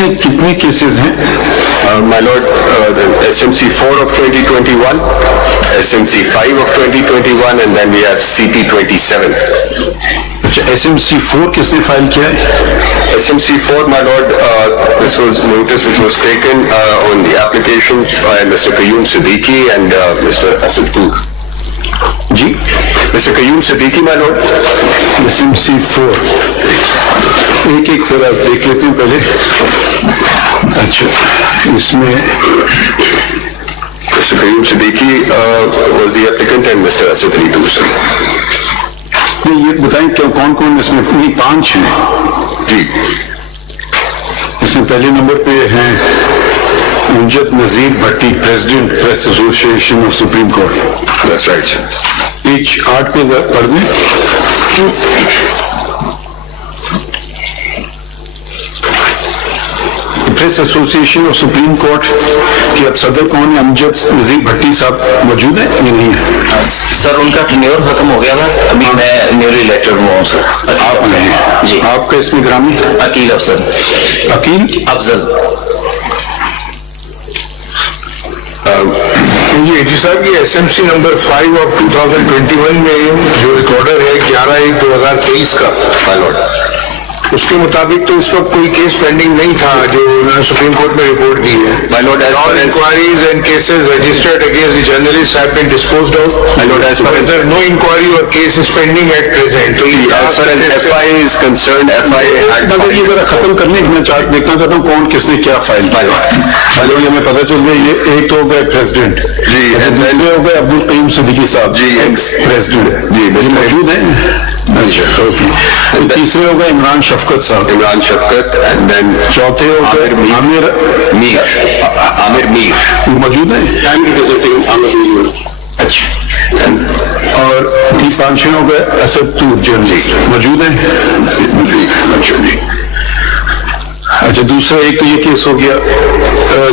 ہیں کتنے کیسز ہیں؟ My Lord, SMC 4 of 2021, SMC 5 of 2021, and then we have CP 27. اچھا SMC 4 کس نے فائل کیا ہے؟ SMC 4, my Lord, this was notice which was taken on the application by Mr. Qayom Siddique and Mr. Asad. G Mr. Qayom Siddique, my Lord. SMC 4 ایک ایک ذرا دیکھ لیتے ہیں پہلے. اچھا اس میں Mr. Qayom Siddique was the applicant and Mr. Asad. یہ بتائیں کون کون اس میں؟ 5 ہیں جی. اس میں پہلے نمبر پہ ہیں Amjad Nazir Bhatti, president press association of supreme court. That's right. Page 8 پہ پڑھ دیں. Press association of supreme court کے اب صدر کون ہیں؟ امجد نذیر بھٹی صاحب موجود ہیں یا نہیں ہیں؟ سر ان کا ٹینیور ختم ہو گیا تھا، ابھی میں نیولی الیکٹڈ ہوا ہوں سر. آپ ہیں جی. آپ کا اس میں گرامی؟ عقیل افضل. عقیل افضل. جی صاحب یہ SMC نمبر 5 آف 2021 میں جو ایک آرڈر ہے 11/1/2023 کا، اس کے مطابق تو اس وقت کوئی کیس پینڈنگ نہیں تھا جو انہوں نے سپریم کورٹ میں رپورٹ کی ہے. My Lord, as far as inquiries and cases registered against the journalists have been disposed of. My Lord, as far as there no inquiry or case is pending at present. as far as FI is concerned, FI had مگر یہ ذرا ختم کرنے میں دیکھنا چاہتا ہوں کون کس نے کیا فائل کیا. یہ ہمیں پتہ چل گیا یہ ایک تو ہو گئے پریزیڈنٹ جی، دوسرے ہو گئے عبدل قیوم صدیقی صاحب جی، ایکس پریزیڈنٹ جی، موجود ہیں. تیسرے ہو گئے عمران شفقت صاحب. عمران شفقت. اینڈ دین چوتھے ہو گئے عامر میر موجود ہیں. اچھا. اور پانچویں ہو گئے اسد تور جرنلسٹ موجود ہیں. اچھا دوسرا ایک تو یہ کیس ہو گیا.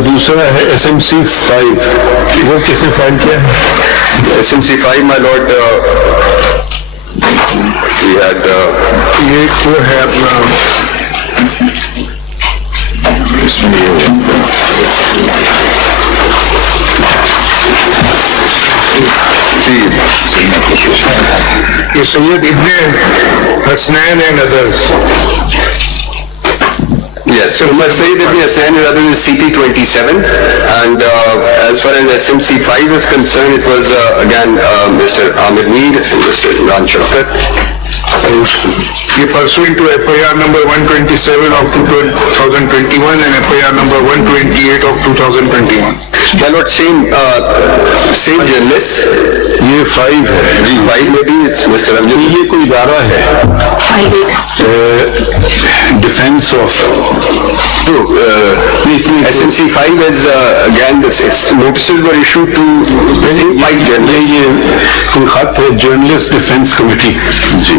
دوسرا ہے SMC 5 وہ کس نے فائل کیا ہے؟ SMC 5, my Lord, we had یہ تو ہے اپنا یہ سید ابن Hasnain and others. yes, so Umar Sayyid Ibn Hassan and others is CP 27, and as far as SMC 5 is concerned, it was again Mr. Amir Meer and Mr. Imran Shafqat. یہ pursuant to FIR number 127 of 2021 and FIR number 128 of 2021. My Lord, same journalist. یہ 5 ہے. جی 5 میں بھی Mr. Amjad. یہ کوئی ادارہ ہے defence of SMC 5 is again this notices were issued to 5 journalists. یہ کوئی خط ہے جرنلسٹ ڈیفینس کمیٹی جی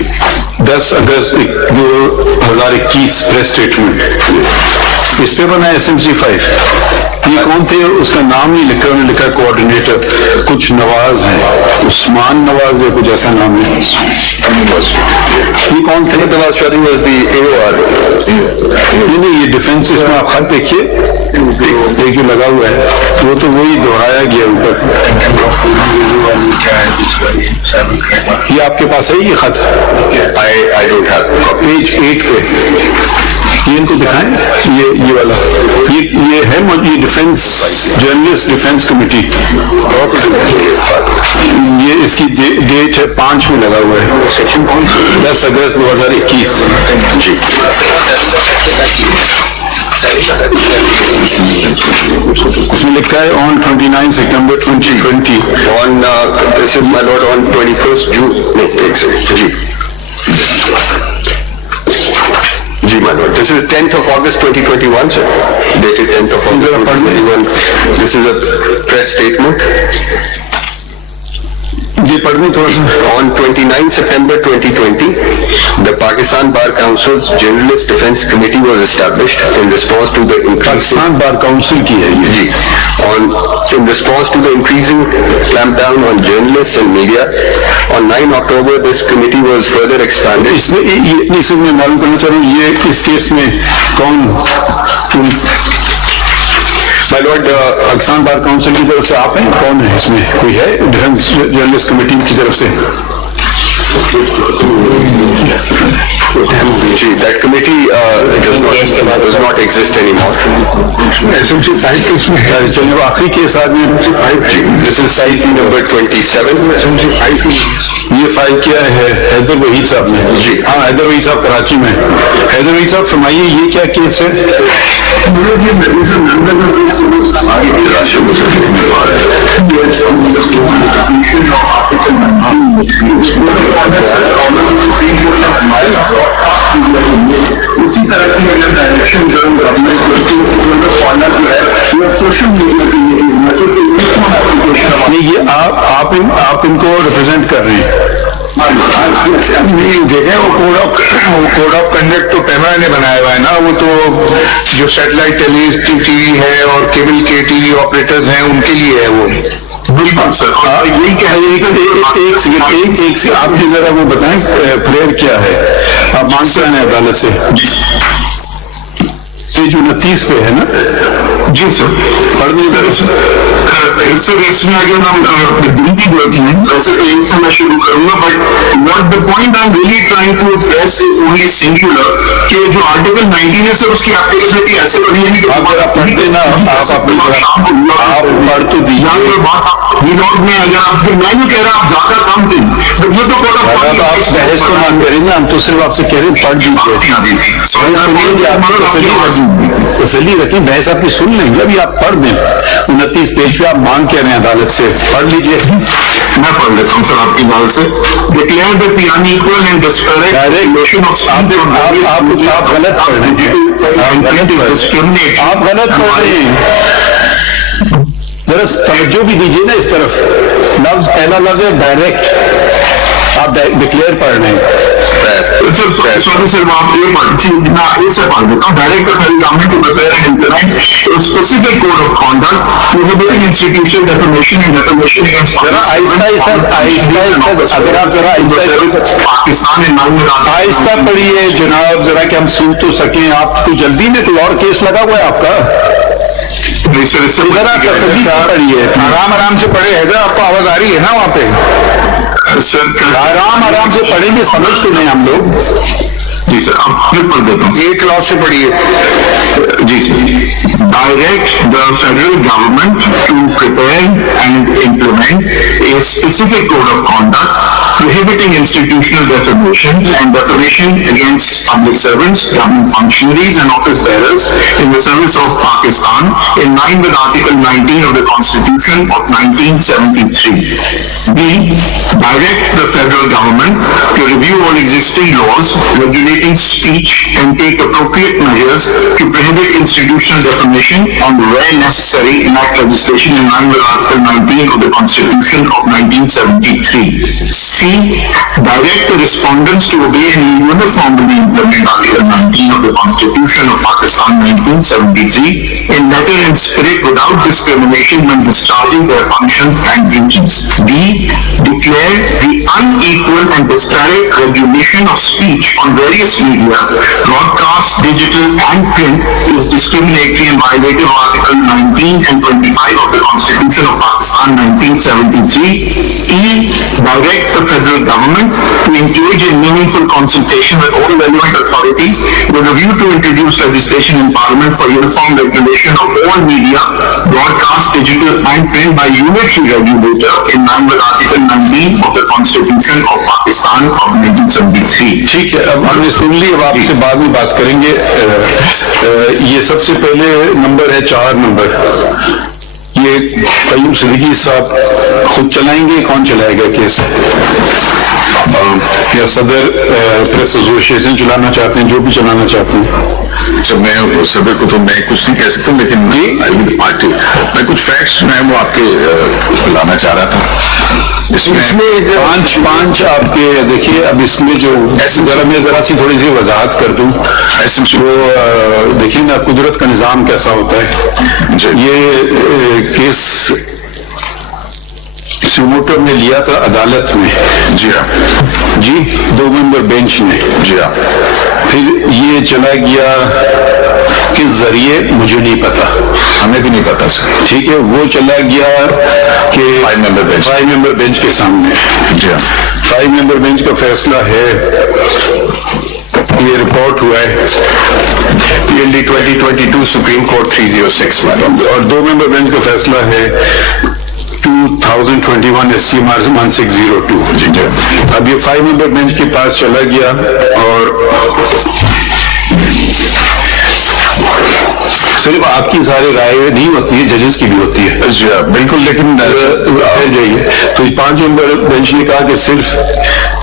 10 اگست 2021 پریس اسٹیٹمنٹ اس پہ بنا ہے SMC 5. یہ کون تھے؟ اس کا نام نہیں لکھا، انہوں نے لکھا کوآرڈینیٹر کچھ نواز ہیں، عثمان نواز ہے کچھ ایسا نام ہے. یہ کون تھے؟ نہیں یہ ڈیفینس اس میں آپ خط دیکھیے ایک جو لگا ہوا ہے وہ تو وہی دہرایا گیا اوپر. یہ آپ کے پاس ہے یہ خط؟ پیج 8 پہ یہ ان کو دکھائیں. یہ والا یہ ہے یہ ڈیفینس جرنلسٹ ڈیفینس کمیٹی. یہ اس کی ڈیٹ ہے 5 میں لگا ہوا ہے 10 اگست 2021. اس میں لکھا ہے on 29 September 2020 on this is my Lord on 21st June. No, G G my Lord, this is 10th of August 2021, sir. Dated 10th of August 2021. This is a press statement. جی پڑھنے تھوڑا سا. On 29 September 2020, the Pakistan Bar Council's Journalist Defense Committee was established in response to the Pakistan bar council کی ہے یہ. in response to the increasing clampdown on journalists and media. On 9 October, this committee was further expanded. اس میں معلوم کرنا چاہ رہا ہوں یہ اس کیس میں کون My Lord, Pakistan bar council کی طرف سے آپ ہیں؟ کون ہے اس میں؟ کوئی ہے ڈیفنس جرنلسٹ کمیٹی کی طرف سے؟ that committee does not exist anymore. SMC 5 تو اس میں ہے. چلیے وہ آخری کیس آدمی This is CIC number 27. SMC 5 یہ فائل کیا ہے حیدر وحید صاحب نے؟ جی ہاں حیدر وحید صاحب کراچی میں. حیدر وحید صاحب فرمائیے یہ کیا کیس ہے؟ اسی طرح کی اگر ڈائریکشن جو گورنمنٹ جو ہے وہ سوشل میڈیا کے لیے نہیں یہ آپ ان کو ریپرزینٹ کر رہے ہیں؟ نہیں دیکھیں وہ کوڈ آف کنڈکٹ تو پیما نے بنایا ہوا ہے نا. وہ تو جو سیٹلائٹ ٹی وی ہے اور کیبل کے ٹی وی آپریٹرز ہیں ان کے لیے ہے وہ. بالکل سر. یہی کیا ہے ایک سیکنڈ آپ کی ذرا وہ بتائیں پریئر کیا ہے آپ مانگتے ہیں عدالت سے؟ یہ جو 29 پہ ہے نا؟ جی سر پڑھ دیں ذرا سر. اس میں اگر ہم بنتی دیکھیں ویسے تو ایک سے میں شروع کروں گا but what the point I am really trying to address is only singular کہ جو آرٹیکل 19 ہے سر اس کی ایپلیکیبلٹی ایسے بنی ہے کہ آپ ذرا پڑھتے نا آپ پڑھ تو دیجیے. میں اگر آپ میں نہیں کہہ رہا آپ زیادہ کم دیں بٹ یہ تو آپ بحث کو نہ کریں نا ہم تو صرف آپ سے کہہ رہے ہیں پڑھ دیجیے. تسلی رکھیں بحث آپ کی سن لیں گے ابھی آپ پڑھ دیں 29 پیج پہ آپ مانگ کے رہے ہیں عدالت سے پڑھ لیجیے. میں پڑھ لیتا ہوں سر آپ کی بات سے. Declare that the unequal and disparate آپ غلط پڑھ رہے ہیں. آپ غلط پڑھ رہے ہیں. ذرا توجہ بھی دیجیے نا اس طرف. لفظ پہلا لفظ ہے ڈائریکٹ آپ ڈکلیئر پڑھ رہے ہیں. سوری سر آپ یہ پڑھ اسے پڑھ دیتا ہوں. Director government to prepare and implement a specific code of conduct prohibiting institutional defamation and defamation against ذرا آہستہ اگر آپ ذرا پاکستان آہستہ پڑھیے جناب ذرا کہ ہم سن تو سکیں. آپ کو جلدی میں کوئی اور کیس لگا ہوا ہے آپ کا؟ آرام سے پڑھے حیدر آپ کو آواز آ رہی ہے نا وہاں پہ؟ آرام سے پڑھیں گے سمجھ تو نہیں ہم لوگ. جی سر آپ پھر پڑھ دیتا ہوں. ایک کلاس سے پڑھیے. جی sir. Direct the federal government to prepare and implement a specific code of conduct prohibiting institutional defamation and defamation against public servants, government functionaries and office bearers in the service of Pakistan in line with Article 19 of the Constitution of 1973. B. Directs the federal government to review all existing laws regulating speech and take appropriate measures to prohibit institutional defamation and where necessary enact legislation in line with Article 19 of the Constitution of 1973. C. Direct the respondents to obey and uniformly implement Article 19 of the Constitution of Pakistan 1973 in letter and spirit without discrimination when discharging their functions and duties. D. Declare the unequal and disparate regulation of speech on various media, broadcast, digital and print is discriminatory and violative of Article 19 and 25 of the Constitution of Pakistan 1973. E. Direct the federal government to engage in meaningful consultation with all relevant authorities with a view to introduce legislation in Parliament for uniform regulation of all media, broadcast, digital and print by unitary regulator in line with Article 19 of the Constitution of Pakistan of 1973. ٹھیک ہے اب ہم نے سن لی. اب آپ سے بعد میں بات کریں گے. یہ سب سے پہلے نمبر ہے 4 نمبر. یہ قیوم صدیقی صاحب خود چلائیں گے کون چلائے گا کیس؟ یا صدر پریس ایسوسیشن چلانا چاہتے ہیں جو بھی چلانا چاہتے ہیں؟ سر میں صدر کو تو میں کچھ نہیں کہہ سکتا لیکن پارٹی میں کچھ فیکٹس میں وہ آپ کے لانا چاہ رہا تھا. اس میں پانچ آپ کے دیکھیے. اب اس میں جو ذرا سی تھوڑی سی وضاحت کر دوں. وہ دیکھیے نا قدرت کا نظام کیسا ہوتا ہے. یہ کیس سموٹر نے لیا تھا عدالت میں. جی ہاں جی 2 ممبر بینچ نے. جی ہاں پھر یہ چلا گیا کس ذریعے مجھے نہیں پتا, ہمیں بھی نہیں پتا سر. ٹھیک ہے. وہ چلا گیا کہ 5 ممبر بینچ کے سامنے. جی ہاں. 5 ممبر بینچ کا فیصلہ ہے, یہ رپورٹ ہوا ہے PLD 2022 سپریم کورٹ 306 میں, اور 2 ممبر بینچ کا فیصلہ ہے 2021 SCMR 1602. اب یہ 5 ممبر بینچ کے پاس چلا گیا اور صرف آپ کی ساری رائے نہیں ہوتی ہے, ججز کی بھی ہوتی ہے. بالکل. لیکن جائیے تو 5 ممبر بینچ نے کہا کہ صرف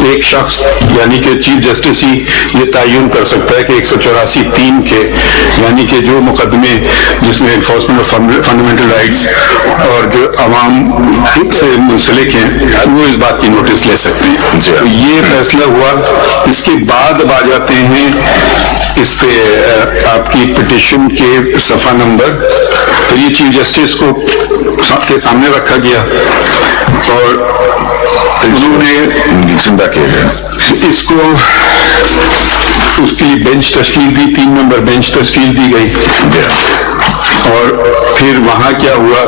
ایک شخص یعنی کہ چیف جسٹس ہی یہ تعین کر سکتا ہے کہ 184(3) کے یعنی کہ جو مقدمے جس میں انفورسمنٹ آف فنڈامنٹل رائٹس اور جو عوام سے منسلک ہیں وہ اس بات کی نوٹس لے سکتے ہیں. تو یہ فیصلہ ہوا. اس کے بعد اب آ جاتے ہیں اس پہ آپ کی پٹیشن کے صفحہ نمبر. تو یہ چیف جسٹس کو کے سامنے رکھا گیا اور انہوں نے زندہ کیا گیا. اس کو اس کی بینچ تشکیل دی, 3 ممبر بینچ تشکیل دی گئی. اور پھر وہاں کیا ہوا,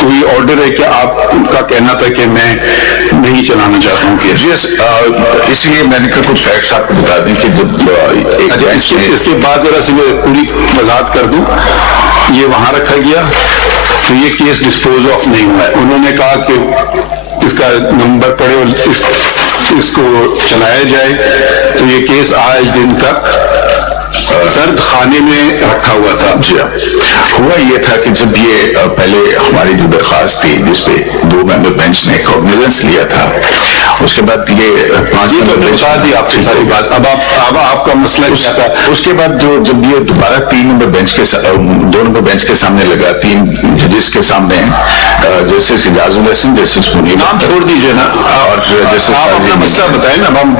کوئی آرڈر ہے کہ آپ کا کہنا تھا کہ میں نہیں چلانا چاہتا ہوں کیس. اس لیے میں نے کہا کچھ فیکٹس آپ کو بتا دیں کہ جب اس کے بعد ذرا سے میں پوری وضاحت کر دوں. یہ وہاں رکھا گیا تو یہ کیس ڈسپوز آف نہیں ہوا ہے. انہوں نے کہا کہ اس کا نمبر پڑے اور اس کو چلایا جائے. تو یہ کیس آج دن تک سرد خانے میں رکھا ہوا تھا. ہوا یہ تھا کہ جب یہ پہلے ہماری جو درخواست تھی جس پہ 2 ممبر بینچ نے کوگنیزنس لیا تھا, اس کے بعد یہ 5 ممبر بینچ دی آپ سے ساری بات. اب آپ کا مسئلہ کیا تھا؟ اس کے بعد جب یہ دوبارہ 3 ممبر بینچ کے 2 نمبر بینچ کے سامنے لگا, 3 ججز کے سامنے, جیسے اعجاز الحسن, جیسے نام چھوڑ دیجیے نا, اور جیسے آپ اپنا مسئلہ بتائیں نا. ہم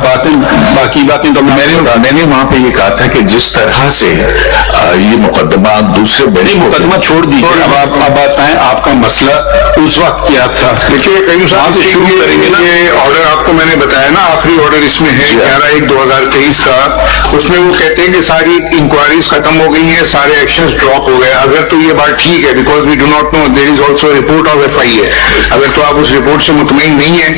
باقی باتیں تو میں نے وہاں پہ یہ کہا تھا کہ جس طرح سے یہ مقدمہ دوسرے بڑے مقدمہ چھوڑ دیجیے. اب بتائیں آپ کا مسئلہ اس وقت کیا تھا. دیکھیے قیوم صاحب سے شروع کریں گے نا. یہ آرڈر آپ کو میں نے بتایا نا, آخری آرڈر اس میں ہے 11/1/2023 کا. اس میں وہ کہتے ہیں کہ ساری انکوائریز ختم ہو گئی ہیں, سارے ایکشنز ڈراپ ہو گئے. اگر تو یہ بات ٹھیک ہے, because we do not know, there is also report of FI ہے. اگر تو آپ اس رپورٹ سے مطمئن نہیں ہیں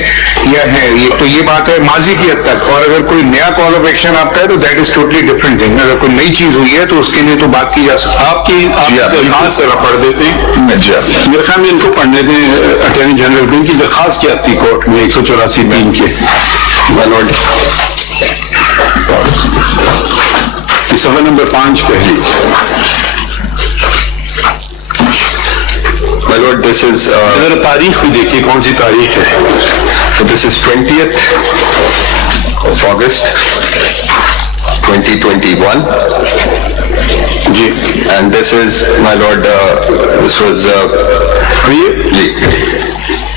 یا ہیں, تو یہ بات ہے ماضی کی حد تک. اور اگر کوئی نیا کال آف ایکشن آپ کا ہے تو that is totally different thing. اگر کوئی نئی چیز ہوئی ہے تو اس کے لیے تو بات کی جا سکتی ہے. آپ کی درخواست ذرا پڑھ دیتے ہیں. میرے خیال میں ان کو پڑھنے دیں. اٹارنی جنرل کو ان کی درخواست کیا تھی کورٹ میں 184(3) کے. صفحہ نمبر 5 پہ ہے. My lord, this is تاریخ بھی دیکھیے کون سی تاریخ ہے. so this is 20th of August 2021. G, And this is, my lord, this was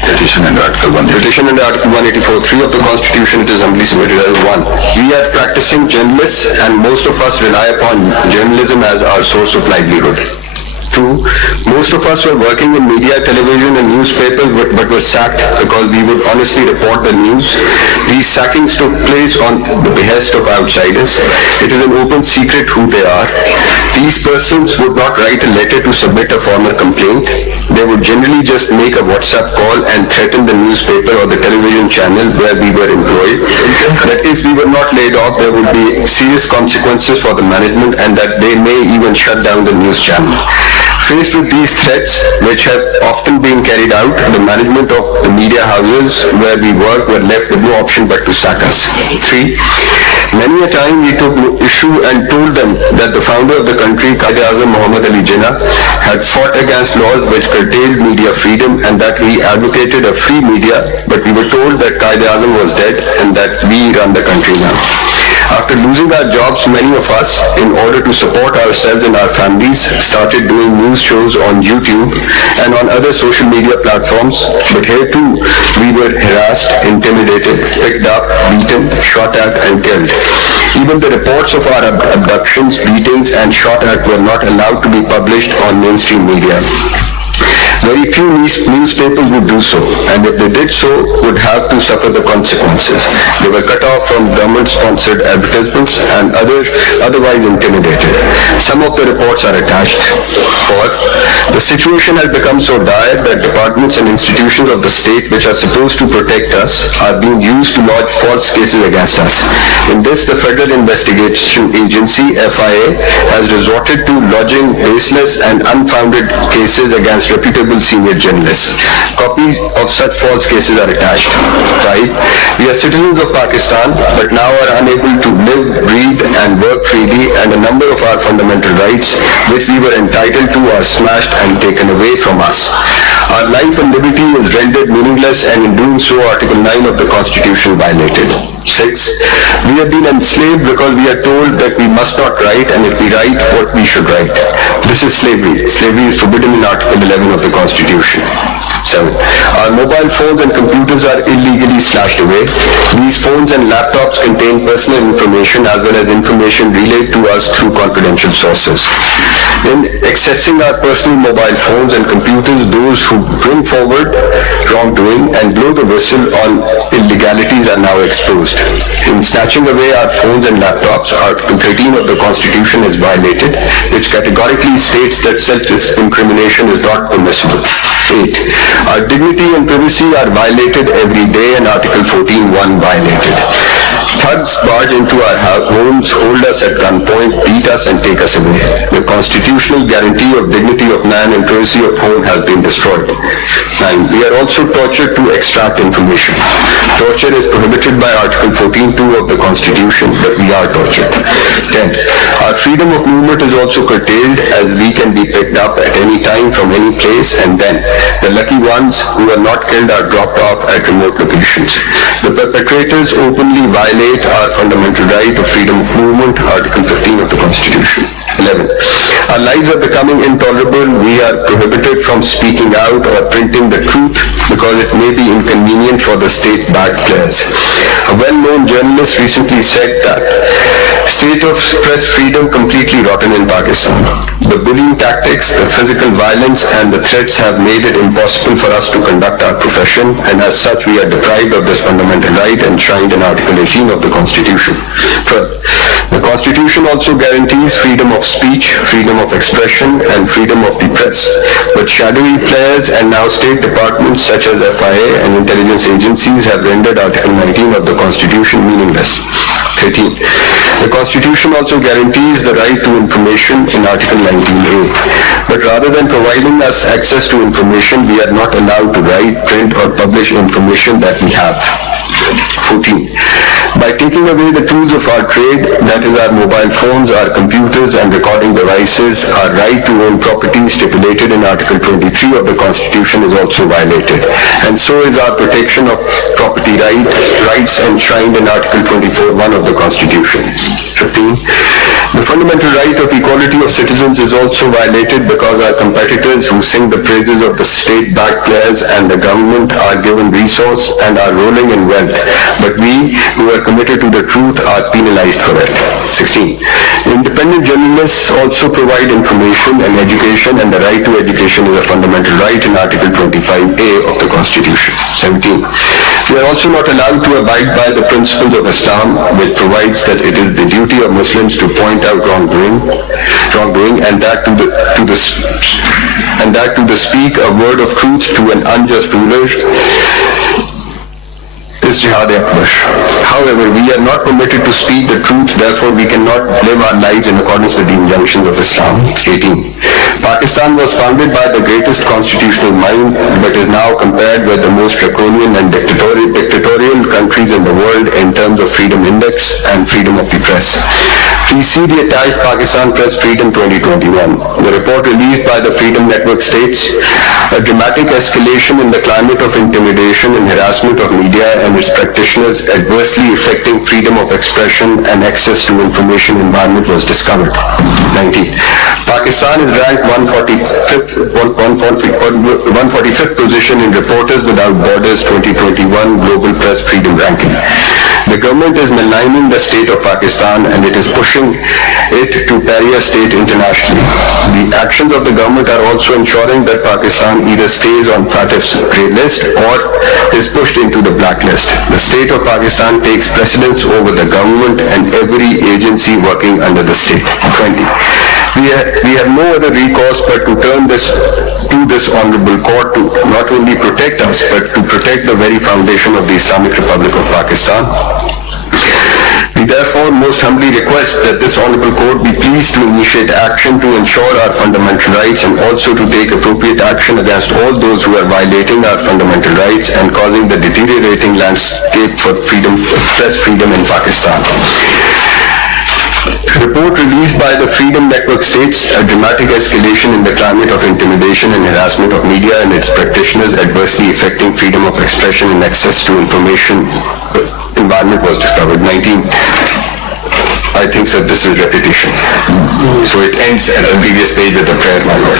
Petition under Article 1. petition under Article 184(3) of the Constitution. It is humbly submitted as 1. We are practicing journalists and most of us rely upon journalism as our source of livelihood. 2. Most of us were working in media, television and newspapers but were sacked because we would honestly report the news. These sackings took place on the behest of outsiders. It is an open secret who they are. These persons would not write a letter to submit a formal complaint. They would generally just make a WhatsApp call and threaten the newspaper or the television channel where we were employed that if we were not laid off there would be serious consequences for the management and that they may even shut down the news channel. Faced with these threats, which have often been carried out, the management of the media houses where we work were left with no option but to sack us. 3. Many a time we took issue and told them that the founder of the country, Quaid-e-Azam Muhammad Ali Jinnah, had fought against laws which curtailed media freedom and that he advocated a free media, but we were told that Quaid-e-Azam was dead and that we run the country now. After losing our jobs, many of us, in order to support ourselves and our families, started doing news shows on YouTube and on other social media platforms. But here too, we were harassed, intimidated, picked up, beaten, shot at and killed. Even the reports of our abductions, beatings and shot at were not allowed to be published on mainstream media. Very few newspapers would do so, and if they did so, would have to suffer the consequences. They were cut off from government-sponsored advertisements and otherwise intimidated. Some of the reports are attached. 4. The situation has become so dire that departments and institutions of the state which are supposed to protect us are being used to lodge false cases against us. In this, the Federal Investigation Agency, FIA, has resorted to lodging baseless and unfounded cases against reputable senior journalists. Copies of such false cases are attached. 5. We are citizens of Pakistan, but now are unable to live, breathe, and work freely, and a number of our fundamental rights, which we were entitled to, are smashed and taken away from us. Our life and liberty is rendered meaningless, and in doing so, Article 9 of the Constitution violated. 6. We have been enslaved because we are told that we must not write, and if we write, what we should write. This is slavery. Slavery is forbidden in Article 11 of the Constitution. 7. Our mobile phones and computers are illegally slashed away. These phones and laptops contain personal information as well as information relayed to us through confidential sources. In accessing our personal mobile phones and computers, those who bring forward wrongdoing and blow the whistle on illegalities are now exposed. In snatching away our phones and laptops, Article 13 of the Constitution is violated, which categorically states that self-incrimination is not permissible. 8. Our dignity and privacy are violated every day, and Article 14(1) violated. Thugs barge into our homes, hold us at gunpoint, beat us, and take us away. The constitutional guarantee of dignity of man and privacy of home has been destroyed. 9. We are also tortured to extract information. Torture is prohibited by Article 14(2) of the Constitution, but we are tortured. 10. Our freedom of movement is also curtailed, as we can be picked up at any time from any place, and then the lucky ones who are not killed are dropped off at remote locations. The perpetrators openly violate our fundamental right of freedom of movement, Article 15 of the Constitution. 11. Our lives are becoming intolerable. We are prohibited from speaking out or printing the truth because it may be inconvenient for the state-backed players. A well-known journalist recently said that state of press freedom completely rotten in Pakistan. The bullying tactics, the physical violence, and the threats have made it impossible for us to conduct our profession, and as such we are deprived of this fundamental right enshrined in Article 18 of the Constitution. 12. The Constitution also guarantees freedom of speech, freedom of expression, and freedom of the press, but shadowy players and now state departments such as FIA and intelligence agencies have rendered Article 19 of the Constitution meaningless. 13. The Constitution also guarantees the right to information in Article 19A. But rather than providing us access to information, we are not allowed to write, print, or publish information that we have. 14. By taking away the tools of our trade, that is our mobile phones, our computers, and recording devices, our right to own property stipulated in Article 23 of the Constitution is also violated. And so is our protection of property rights enshrined in Article 24(1) of the Constitution. 15. The fundamental right of equality of citizens is also violated because our competitors who sing the praises of the state-backed players and the government are given resource and are rolling in wealth, but we who are committed to the truth are penalized for it. 16. Independent journalists also provide information and education, and the right to education is a fundamental right in Article 25A of the Constitution. 17. We are also not allowed to abide by the principles of Islam, which provides that it is the duty of Muslims to point out wrongdoing, and that to speak a word of truth to an unjust ruler is jihad akbar. However, we are not permitted to speak the truth, therefore we cannot live our lives in accordance with the injunctions of Islam. 18. Pakistan was founded by the greatest constitutional mind, but is now compared with the most draconian and dictatorial countries in the world in terms of freedom index and freedom of the press. Please see the attached Pakistan Press Freedom 2021. The report released by the Freedom Network states, a dramatic escalation in the climate of intimidation and harassment of media and its practitioners adversely affecting freedom of expression and access to information environment was discovered. 19. Pakistan is ranked 145th position in Reporters Without Borders 2021 Global Press Freedom Ranking. The government is maligning the state of Pakistan and it is pushing it to pariah state internationally. The actions of the government are also ensuring that Pakistan either stays on FATF's grey list or is pushed into the blacklist. The state of Pakistan takes precedence over the government and every agency working under the state. 20. We have no other recourse but to turn this to this honorable court to not only protect us but to protect the very foundation of the Islamic Republic of Pakistan. We therefore most humbly request that this honorable court be pleased to initiate action to ensure our fundamental rights and also to take appropriate action against all those who are violating our fundamental rights and causing the deteriorating landscape for press freedom in Pakistan. Report released by the Freedom Network states a dramatic escalation in the climate of intimidation and harassment of media and its practitioners adversely affecting freedom of expression and access to information environment was discovered. 19. I think that this is repetition. So it ends at the previous page with a prayer, my Lord.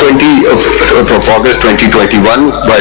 20th of August 2021 by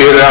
13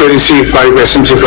SMC5 SMC5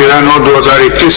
13/9/2021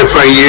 FIA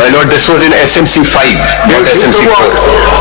My Lord, this was in SMC5, not SMC4.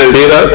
13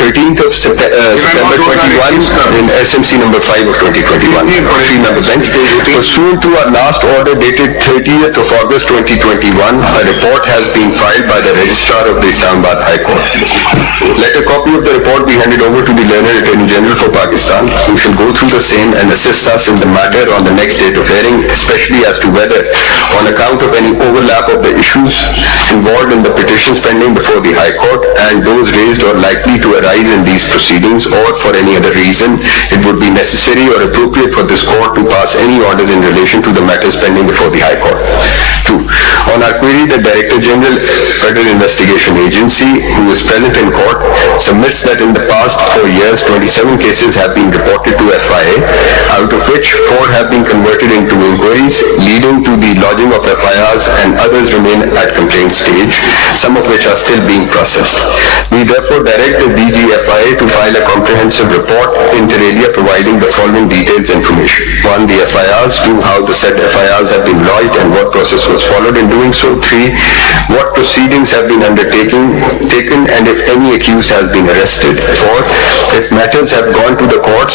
13th of September 21 in SMC number 5 of 2021. 3-member bench. Pursuant to our last order dated 30th of August 2021, a report has been filed by the Registrar of the Islamabad High Court. Let a copy of the report be handed over to the learned Attorney General for Pakistan, who shall go through the same and assist us in the matter on the next date of hearing, especially as to whether, on account of any overlap of the issues involved in the petitions pending before the High Court and those raised or likely to arise in these proceedings, or for any other reason, it would be necessary or appropriate for this court to pass any orders in relation to the matters pending before the High Court. 2. On our query, the Director General, Federal Investigation Agency, who is present in court, submits that in the past 4 years, 27 cases have been reported to FIA, out of which 4 have been converted into inquiries, leading to the lodging of FIRs, and others remain at complaint stage, some of which are still being processed. We therefore direct the DG FIA to file a comprehensive report inter alia providing the following details information. 1. The FIRs. 2. How the said FIRs have been lodged and what process was followed in doing so. 3. What proceedings have been taken and if any accused has been arrested. 4. If matters have gone to the courts,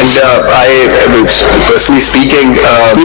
And I, personally speaking,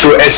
so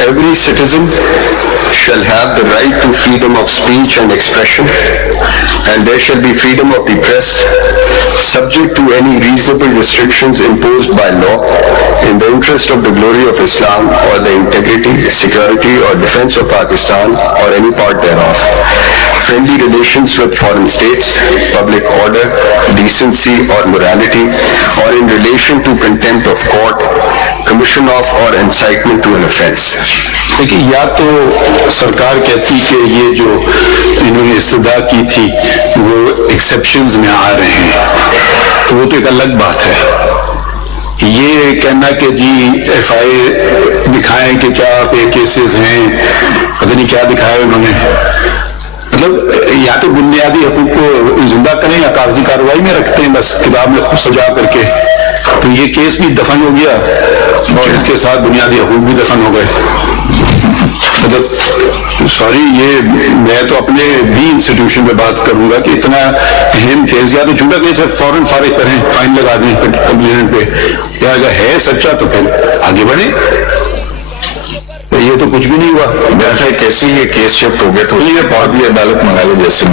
Every citizen shall have the right to freedom of speech and expression, and there shall be freedom of the press, subject to any reasonable restrictions imposed by law, in the interest of the glory of Islam or the integrity, security or defense of Pakistan or any part thereof. Friendly relations with foreign states, public order, decency or morality, or in relation to contempt of court, commission of or incitement to an offense. دیکھیے یا تو سرکار کہتی کہ یہ جو انہوں نے استدعا کی تھی وہ ایکسیپشنز میں آ رہے ہیں تو وہ تو ایک الگ بات ہے. یہ کہنا کہ جی ایف آئی دکھائیں کہ کیا پہ کیسز ہیں, پتہ نہیں کیا دکھایا انہوں نے, مطلب یا تو بنیادی حقوق کو زندہ کریں یا کاغذی کارروائی میں رکھتے ہیں بس کتاب میں خود سجا کر کے, تو یہ کیس بھی دفن ہو گیا اور اس کے ساتھ بنیادی حقوق بھی دفن ہو گئے. مطلب سوری, یہ میں تو اپنے بھی انسٹیٹیوشن میں بات کروں گا کہ اتنا اہم کیس یا تو جھوٹا کیس ہے فوراً فارغ کریں, فائن لگا دیں کمپلینٹ پہ, یا اگر ہے سچا تو پھر آگے بڑھیں. یہ تو کچھ بھی نہیں ہوا. میرا خیال کیسے یہ کیس شفٹ ہو گیا تو یہ بہت بھی عدالت منگا لے جیسے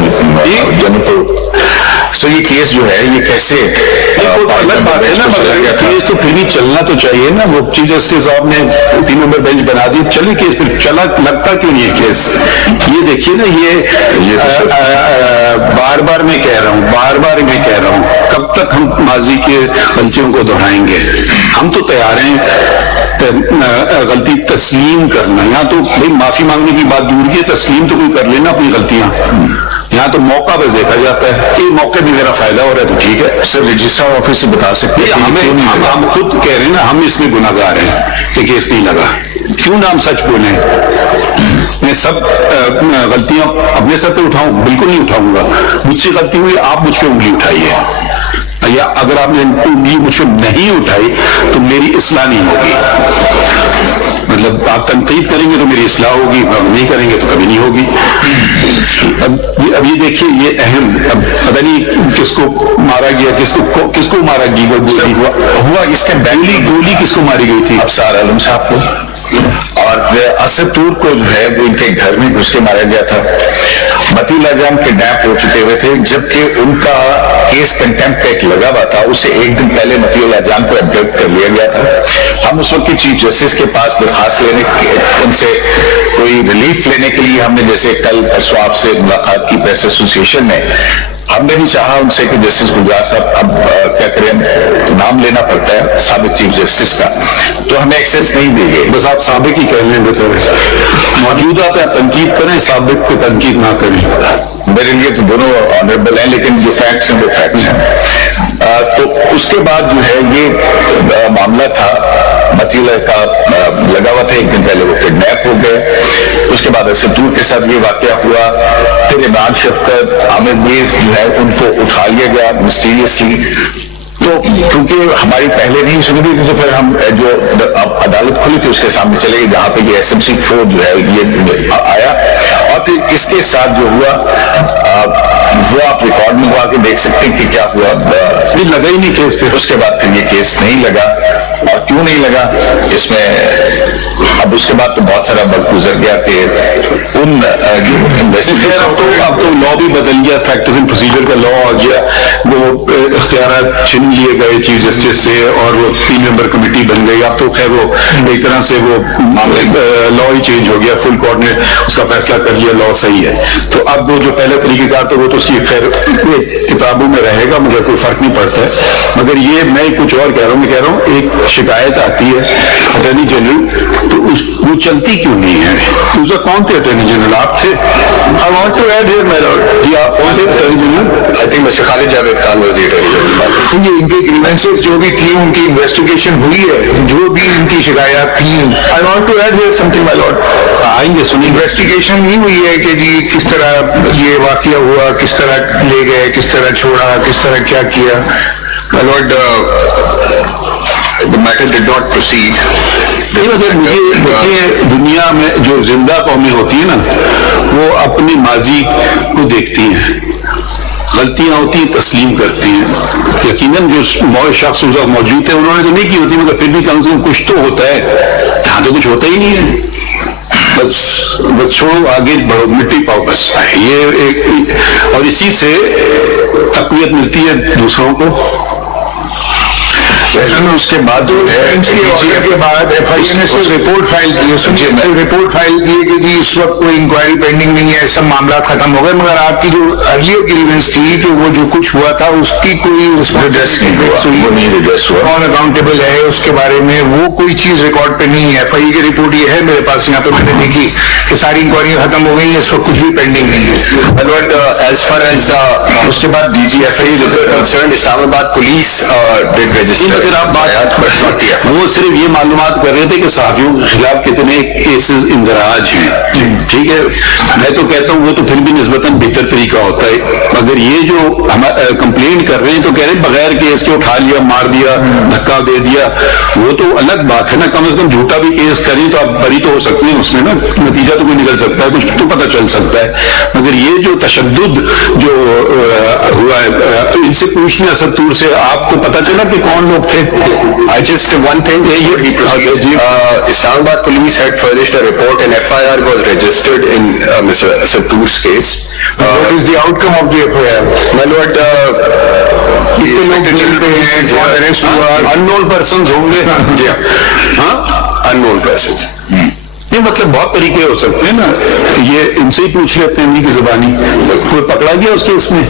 تو یہ کیس جو ہے یہ کیسے الگ بات ہے نا, مگر کیس تو پھر بھی چلنا تو چاہیے نا. وہ چیف جسٹس صاحب نے 3 نمبر بینچ بنا دی, چلے کیس پھر چلا, لگتا کیوں نہیں ہے کیس. یہ دیکھیے نا, یہ بار بار میں کہہ رہا ہوں کب تک ہم ماضی کے غلطیوں کو دہرائیں گے. ہم تو تیار ہیں غلطی تسلیم کرنا. یہاں تو بھائی معافی مانگنے کی بات دور کی, تسلیم تو کوئی کر لینا اپنی غلطیاں. یہاں تو موقع پہ دیکھا جاتا ہے کہ موقع بھی میرا فائدہ ہو رہا ہے تو ٹھیک ہے. سر رجسٹرار آفس سے بتا سکتے ہیں ہم خود کہہ رہے ہیں نا, ہم اس میں گناہ گار ہیں کہ کیس نہیں لگا. کیوں نہ ہم سچ بولیں. میں سب غلطیاں اپنے سر پہ اٹھاؤں؟ بالکل نہیں اٹھاؤں گا. مجھ سے غلطی ہوئی, آپ مجھ پہ انگلی اٹھائیے, یا اگر آپ نے انگلی مجھ پہ نہیں اٹھائی تو میری اصلاح نہیں ہوگی. مطلب آپ تنقید کریں گے تو میری اصلاح ہوگی, نہیں کریں گے تو کبھی نہیں ہوگی. اب یہ دیکھیے, یہ اہم, اب پتہ نہیں کس کو مارا گیا, کس کو مارا گیا ہوا اس کا گولی کس کو ماری گئی تھی؟ ابصار عالم صاحب کو, اور اسد طور کو جو ہے وہ ان کے گھر میں گھس کے مارا گیا تھا. متی اللہ جان کڈنیپ ہو چکے ہوئے تھے, جبکہ ان کا کیس کنٹمپٹ ایکٹ لگا ہوا تھا. اس سے ایک دن پہلے متی اللہ جان کو ایبڈکٹ کر لیا گیا تھا. ہم اس وقت چیف جسٹس کے پاس درخواست لینے ان سے کوئی ریلیف لینے کے لیے ہم نے, جیسے کل پرسوں آپ سے ملاقات کی پریس ایسوسیشن میں, ہم نے بھی چاہا ان سے کہ جسٹس گلزار صاحب اب کیا کریں, نام لینا پڑتا ہے سابق چیف جسٹس کا, تو ہمیں ایکسیس نہیں دے گئے. بس آپ سابق ہی کہہ لیں گے, موجودہ پہ تنقید کریں, سابق پہ تنقید نہ کریں. میرے لیے تو دونوں آنریبل ہیں, لیکن جو فیکٹس ہیں وہ فیکٹس ہیں. تو اس کے بعد جو ہے یہ معاملہ تھا, متی اللہ کا لگا ہوا تھا, ایک دن پہلے وہ کڈنیپ ہو گئے. اس کے بعد اسد طور کے ساتھ یہ واقعہ ہوا. پھر عمران شفقت, عامر میر جو ہے ان کو اٹھا لیا گیا مسٹیریسلی. تو کیونکہ ہماری پہلے نہیں سنی تھی تو پھر ہم جو عدالت کھلی تھی اس کے سامنے چلے گئے جہاں پہ یہ ایس ایم سی 4 جو ہے یہ آیا. اور پھر اس کے ساتھ جو ہوا وہ آپ ریکارڈ میں ہوا کے دیکھ سکتے ہیں کہ کیا ہوا. لگا ہی نہیں کیس. پھر اس کے بعد پھر یہ کیس نہیں لگا. اور کیوں نہیں لگا اس میں اب اس کے بعد تو بہت سارا وقت گزر گیا کہ ان اب تو لا بھی بدل گیا, پریکٹس اینڈ پروسیجر کا لا آ گیا, وہ اختیارات چھین لیے گئے چیف جسٹس سے اور وہ 3 ممبر کمیٹی بن گئی. اب تو خیر وہ ایک طرح سے وہ لا ہی چینج ہو گیا, فل کورٹ نے اس کا فیصلہ کر لیا, لا صحیح ہے. تو اب وہ جو پہلے طریقہ کار تھا وہ تو اس کی خیر کتابوں میں رہے گا, مجھے کوئی فرق نہیں پڑتا ہے. مگر یہ میں کچھ اور کہہ رہا ہوں, میں کہہ رہا ہوں ایک شکایت آتی ہے اٹارنی جنرل, تو وہ چلتی کیوں نہیں ہے؟ اس کا کون تھے اٹارنی جنرل؟ آپ تھے. I want to add here, my lord. جی آپ کون تھے attorney general? I think Mr. Khalid Javed Khan was the Attorney General. یہ ان کے گریوینسز جو بھی تھی ان کی انویسٹیگیشن ہوئی ہے, جو بھی ان کی شکایات تھیں. I want to add here something, my lord. آئیں گے سنیں. انویسٹیگیشن نہیں ہوئی ہے کہ جی کس طرح یہ واقعہ ہوا, کس طرح لے گئے, کس طرح چھوڑا, کس طرح کیا کیا. My lord, the matter did not proceed. دیکھیے دنیا میں جو زندہ قومیں ہوتی ہیں نا, وہ اپنی ماضی کو دیکھتی ہیں, غلطیاں ہوتی ہیں تسلیم کرتی ہیں. یقیناً جو شخص اس وقت موجود تھے انہوں نے تو نہیں کی ہوتی, مگر پھر بھی کم سے کم کچھ تو ہوتا ہے. یہاں تو کچھ ہوتا ہی نہیں ہے. بس چھوڑو آگے بڑھو, مٹی پاؤ بس. یہ ایک, اور اسی سے تقویت ملتی ہے دوسروں کو. اس کے بعد کے بعد ایف آئی اے نے رپورٹ فائل کی, رپورٹ فائل کی کہ جی اس وقت کوئی انکوائری پینڈنگ نہیں ہے, سب معاملات ختم ہو گئے, مگر آپ کی جو ارلیئر گریونس تھی کہ وہ جو کچھ ہوا تھا اس کی کوئی کون اکاؤنٹیبل ہے اس کے بارے میں وہ کوئی چیز ریکارڈ پہ نہیں ہے. ایف آئی اے کی رپورٹ یہ ہے میرے پاس یہاں پہ, میں نے دیکھی کہ ساری انکوائریاں ختم ہو گئی ہیں, اس وقت کچھ بھی پینڈنگ نہیں ہے. As far as اس کے بعد ڈی جی ایف آئی concerned, اسلام آباد پولیس did register. اگر آپ وہ صرف یہ معلومات کر رہے تھے کہ صحافیوں کے خلاف کتنے کیسز اندراج ہیں, ٹھیک ہے. میں تو کہتا ہوں وہ تو پھر بھی نسبتاً بہتر طریقہ ہوتا ہے, مگر یہ جو ہم کمپلینٹ کر رہے ہیں تو کہہ رہے ہیں بغیر کیس کے اٹھا لیا, مار دیا, دھکا دے دیا, وہ تو الگ بات ہے نا. کم از کم جھوٹا بھی کیس کریں تو آپ بری تو ہو سکتے ہیں اس میں نا, نتیجہ تو کوئی نکل سکتا ہے, کچھ تو پتہ چل سکتا ہے. مگر یہ جو تشدد جو ہوا ہے, ان سے پوچھنے اسد طور سے آپ کو پتہ چلا کہ کون لوگ تھے. I just one thing, Islamabad police had furnished a report and FIR was registered in Mr. Asad Toor's case. What is the outcome of the FIR? My lord, unknown persons ہوں گے. unknown persons. یہ مطلب بہت طریقے ہو سکتے ہیں نا, یہ ان سے ہی پوچھ لیتے ہیں انہیں کی زبانی. کوئی پکڑا گیا اس کیس میں؟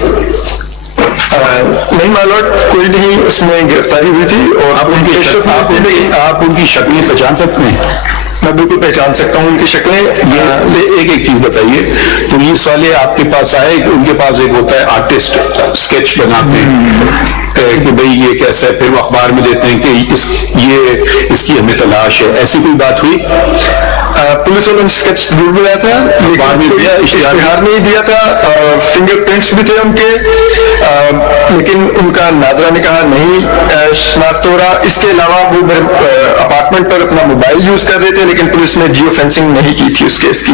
نہیں مائی لارڈ, کوئی نہیں اس میں گرفتاری ہوئی تھی. اور آپ ان کی شکلیں پہچان سکتے ہیں؟ میں بالکل پہچان سکتا ہوں ان کی شکلیں. ایک ایک چیز بتائیے, پولیس والے آپ کے پاس آئے, ان کے پاس ایک ہوتا ہے آرٹسٹ, اسکیچ بناتے ہیں کہ بھئی یہ کیسا ہے, پھر وہ اخبار میں دیتے ہیں کہ یہ اس کی ہمیں تلاش ہے. ایسی کوئی بات ہوئی؟ پولیس والوں نے اسکیچ ضرور بنایا تھا, اخبار میں دیا, اشتہار میں ہی دیا تھا. فنگر پرنٹس بھی تھے ان کے, لیکن ان کا نادرہ نے کہا نہیں شناخت ہو رہا. اس کے علاوہ وہ میرے اپارٹمنٹ پر اپنا موبائل یوز کر رہے تھے, لیکن پولیس نے جیو فینسنگ نہیں کی تھی اس کیس کی.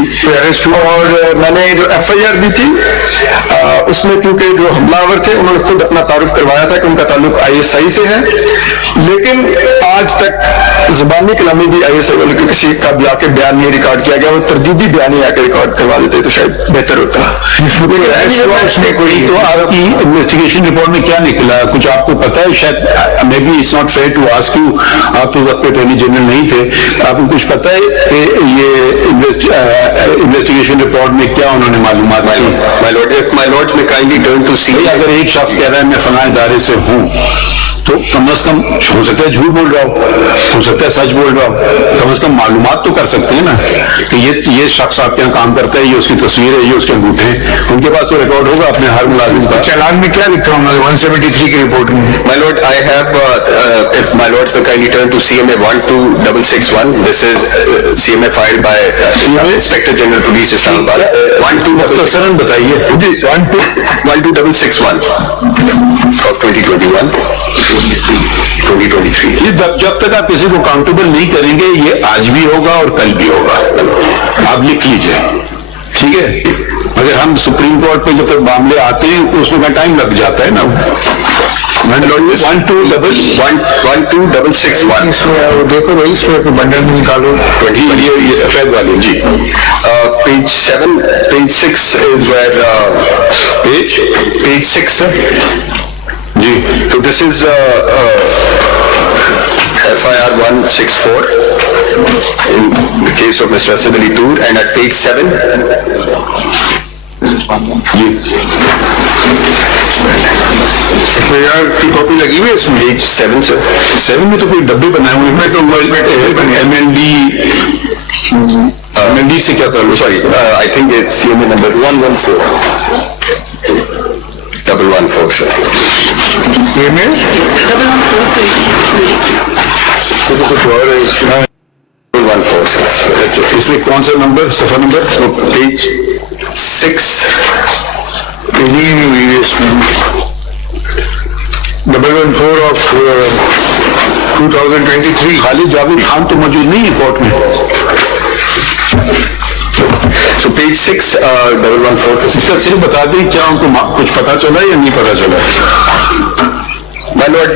اور میں نے جو ایف آئی آر دی تھی اس میں کیونکہ جو حملہ آور تھے انہوں نے خود اپنا تعارف کروایا تھا کہ ان کا تعلق آئی ایس آئی سے ہے, لیکن آج تک زبانی کلامی بھی آئی ایس آئی والے کسی کا بھی آ کے بیان نہیں ریکارڈ کیا گیا. وہ تردیدی بیان ہی آ کے ریکارڈ کروا دیتے تو شاید بہتر ہوتا. اس میں کوئی تو آپ کی انویسٹیگیشن رپورٹ میں کیا نکلا, کچھ آپ کو پتا ہے؟ شاید may be it's not fair to ask you, آپ تو وقت پہ اٹارنی جنرل نہیں تھے, آپ کو کچھ پتا ہے کہ یہ انویسٹیگیشن رپورٹ میں کیا انہوں نے معلومات دی؟ My lord, میں kindly turn to see. اگر ایک شخص کہہ رہا ہے میں فلاں ادارے سے ہوں, تو کم از کم ہو سکتا ہے جھوٹ بول رہا ہو سکتا ہے سچ بول رہا ہو, کم از کم معلومات تو کر سکتے ہیں نا کہ یہ شخص آپ کے یہاں کام کرتا ہے, یہ اس کی تصویر ہے, یہ اس کے انگوٹھے ہیں, ان کے پاس تو ریکارڈ ہوگا اپنے ہر ملازم کا. چالان میں کیا لکھا ہوں 173 کی رپورٹ میں؟ My lord, I have, if my lord will kindly turn to CMA 12661. This is CMA filed by Inspector General Police Islamabad. 12661. بتائیے. 12661 of 2021. 2023. جب تک آپ کسی کو اکاؤنٹیبل نہیں کریں گے, یہ آج بھی ہوگا اور کل بھی ہوگا. آپ لکھ لیجئے, ٹھیک ہے. اگر ہم سپریم کورٹ پہ جب تک معاملے آتے ہیں تو اس میں ٹائم لگ جاتا ہے نا. 12661. دیکھو بھائی اس میں بنڈل میں نکالو. فیض والے جی. Page 7, page 6 is where page 6 G. So this is FIR 164 in the case of Mr. Asad Toor, and at page 7 کی کاپی لگی ہوئی ہے اس میں. page 7 sir. 7 میں تو کوئی ڈبے بنائے ہوئے ہیں تو ایم ایل ڈی سے کیا کر لو. Sorry, I think it's CMA number 114. 114 sir. یہ میں کچھ اور ہے اس میں. 114 sir. اس میں کون سا نمبر, صفحہ نمبر؟ Page 6. نہیں ہوئی ہے اس میں. 114 of 2023. خالد جاوید خان تو موجود نہیں ہے کورٹ میں. So page 6, 114. اس کا صرف بتا دیں کیا ان کو کچھ پتا چلا یا نہیں پتا چلا؟ My lord,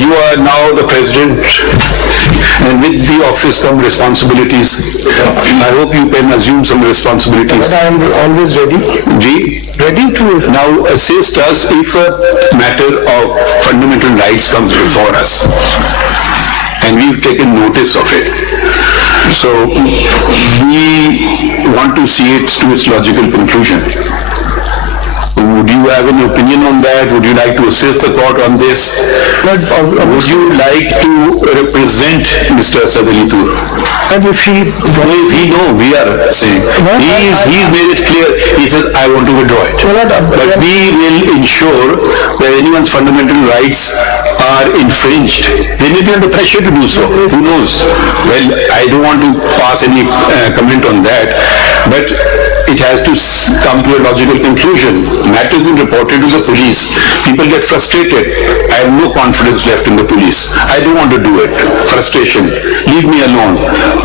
You are now the president, and with the office come responsibilities. I hope you can assume some responsibilities. I am always ready. Ji, Ready to. now assist us if a matter of fundamental rights comes before us, and we've taken notice of it. So we want to see it to its logical conclusion. Would you have an opinion on that? Would you like to assist the court on this? Would you like to represent Mr. Asad Toor? And if he, No, we are saying. He's made it clear. He says, I want to withdraw it. But we will ensure that anyone's fundamental rights are infringed. They may be under pressure to do so. Who knows? Well, I don't want to pass any comment on that. But it has to come to a logical conclusion. Matters been reported to the police. People get frustrated. I have no confidence left in the police. I don't want to do it. Frustration. Leave me alone.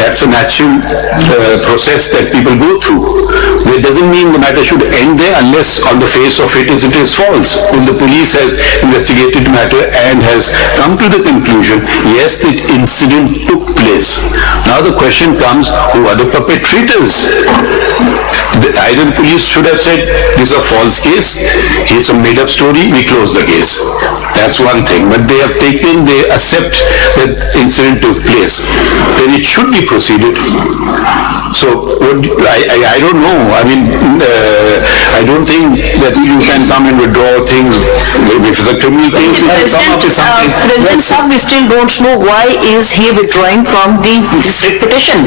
That's a natural process that people go through. It doesn't mean the matter should end there unless on the face of it is false. When the police has investigated the matter and has come to the conclusion, yes, the incident took place. Now the question comes, who are the perpetrators? Either the police should have said, this is a false case, it's a made-up story, we close the case. That's one thing. But they accept that incident took place. Then it should be proceeded. So, I don't know. I mean, I don't think that you can come and withdraw things. If it's a criminal case, you can come up with something. President Saab, we still don't know why is he withdrawing from the district petition.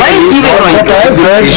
Why is he withdrawing?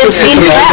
has seen that.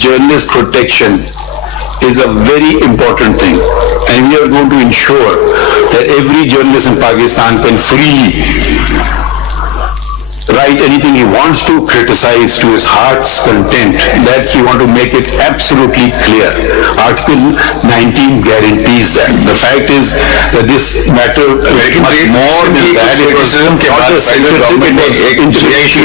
journalist protection is a very important thing, and we are going to ensure that every journalist in Pakistan can freely write anything he wants to, criticize to his heart's content. That we want to make it absolutely clear. Article 19 guarantees that. The fact is that this matter is much more than that. It was not a censorship, it was intimidation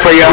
FIR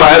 FIR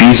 DG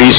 DG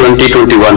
2021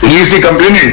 He is the complainant.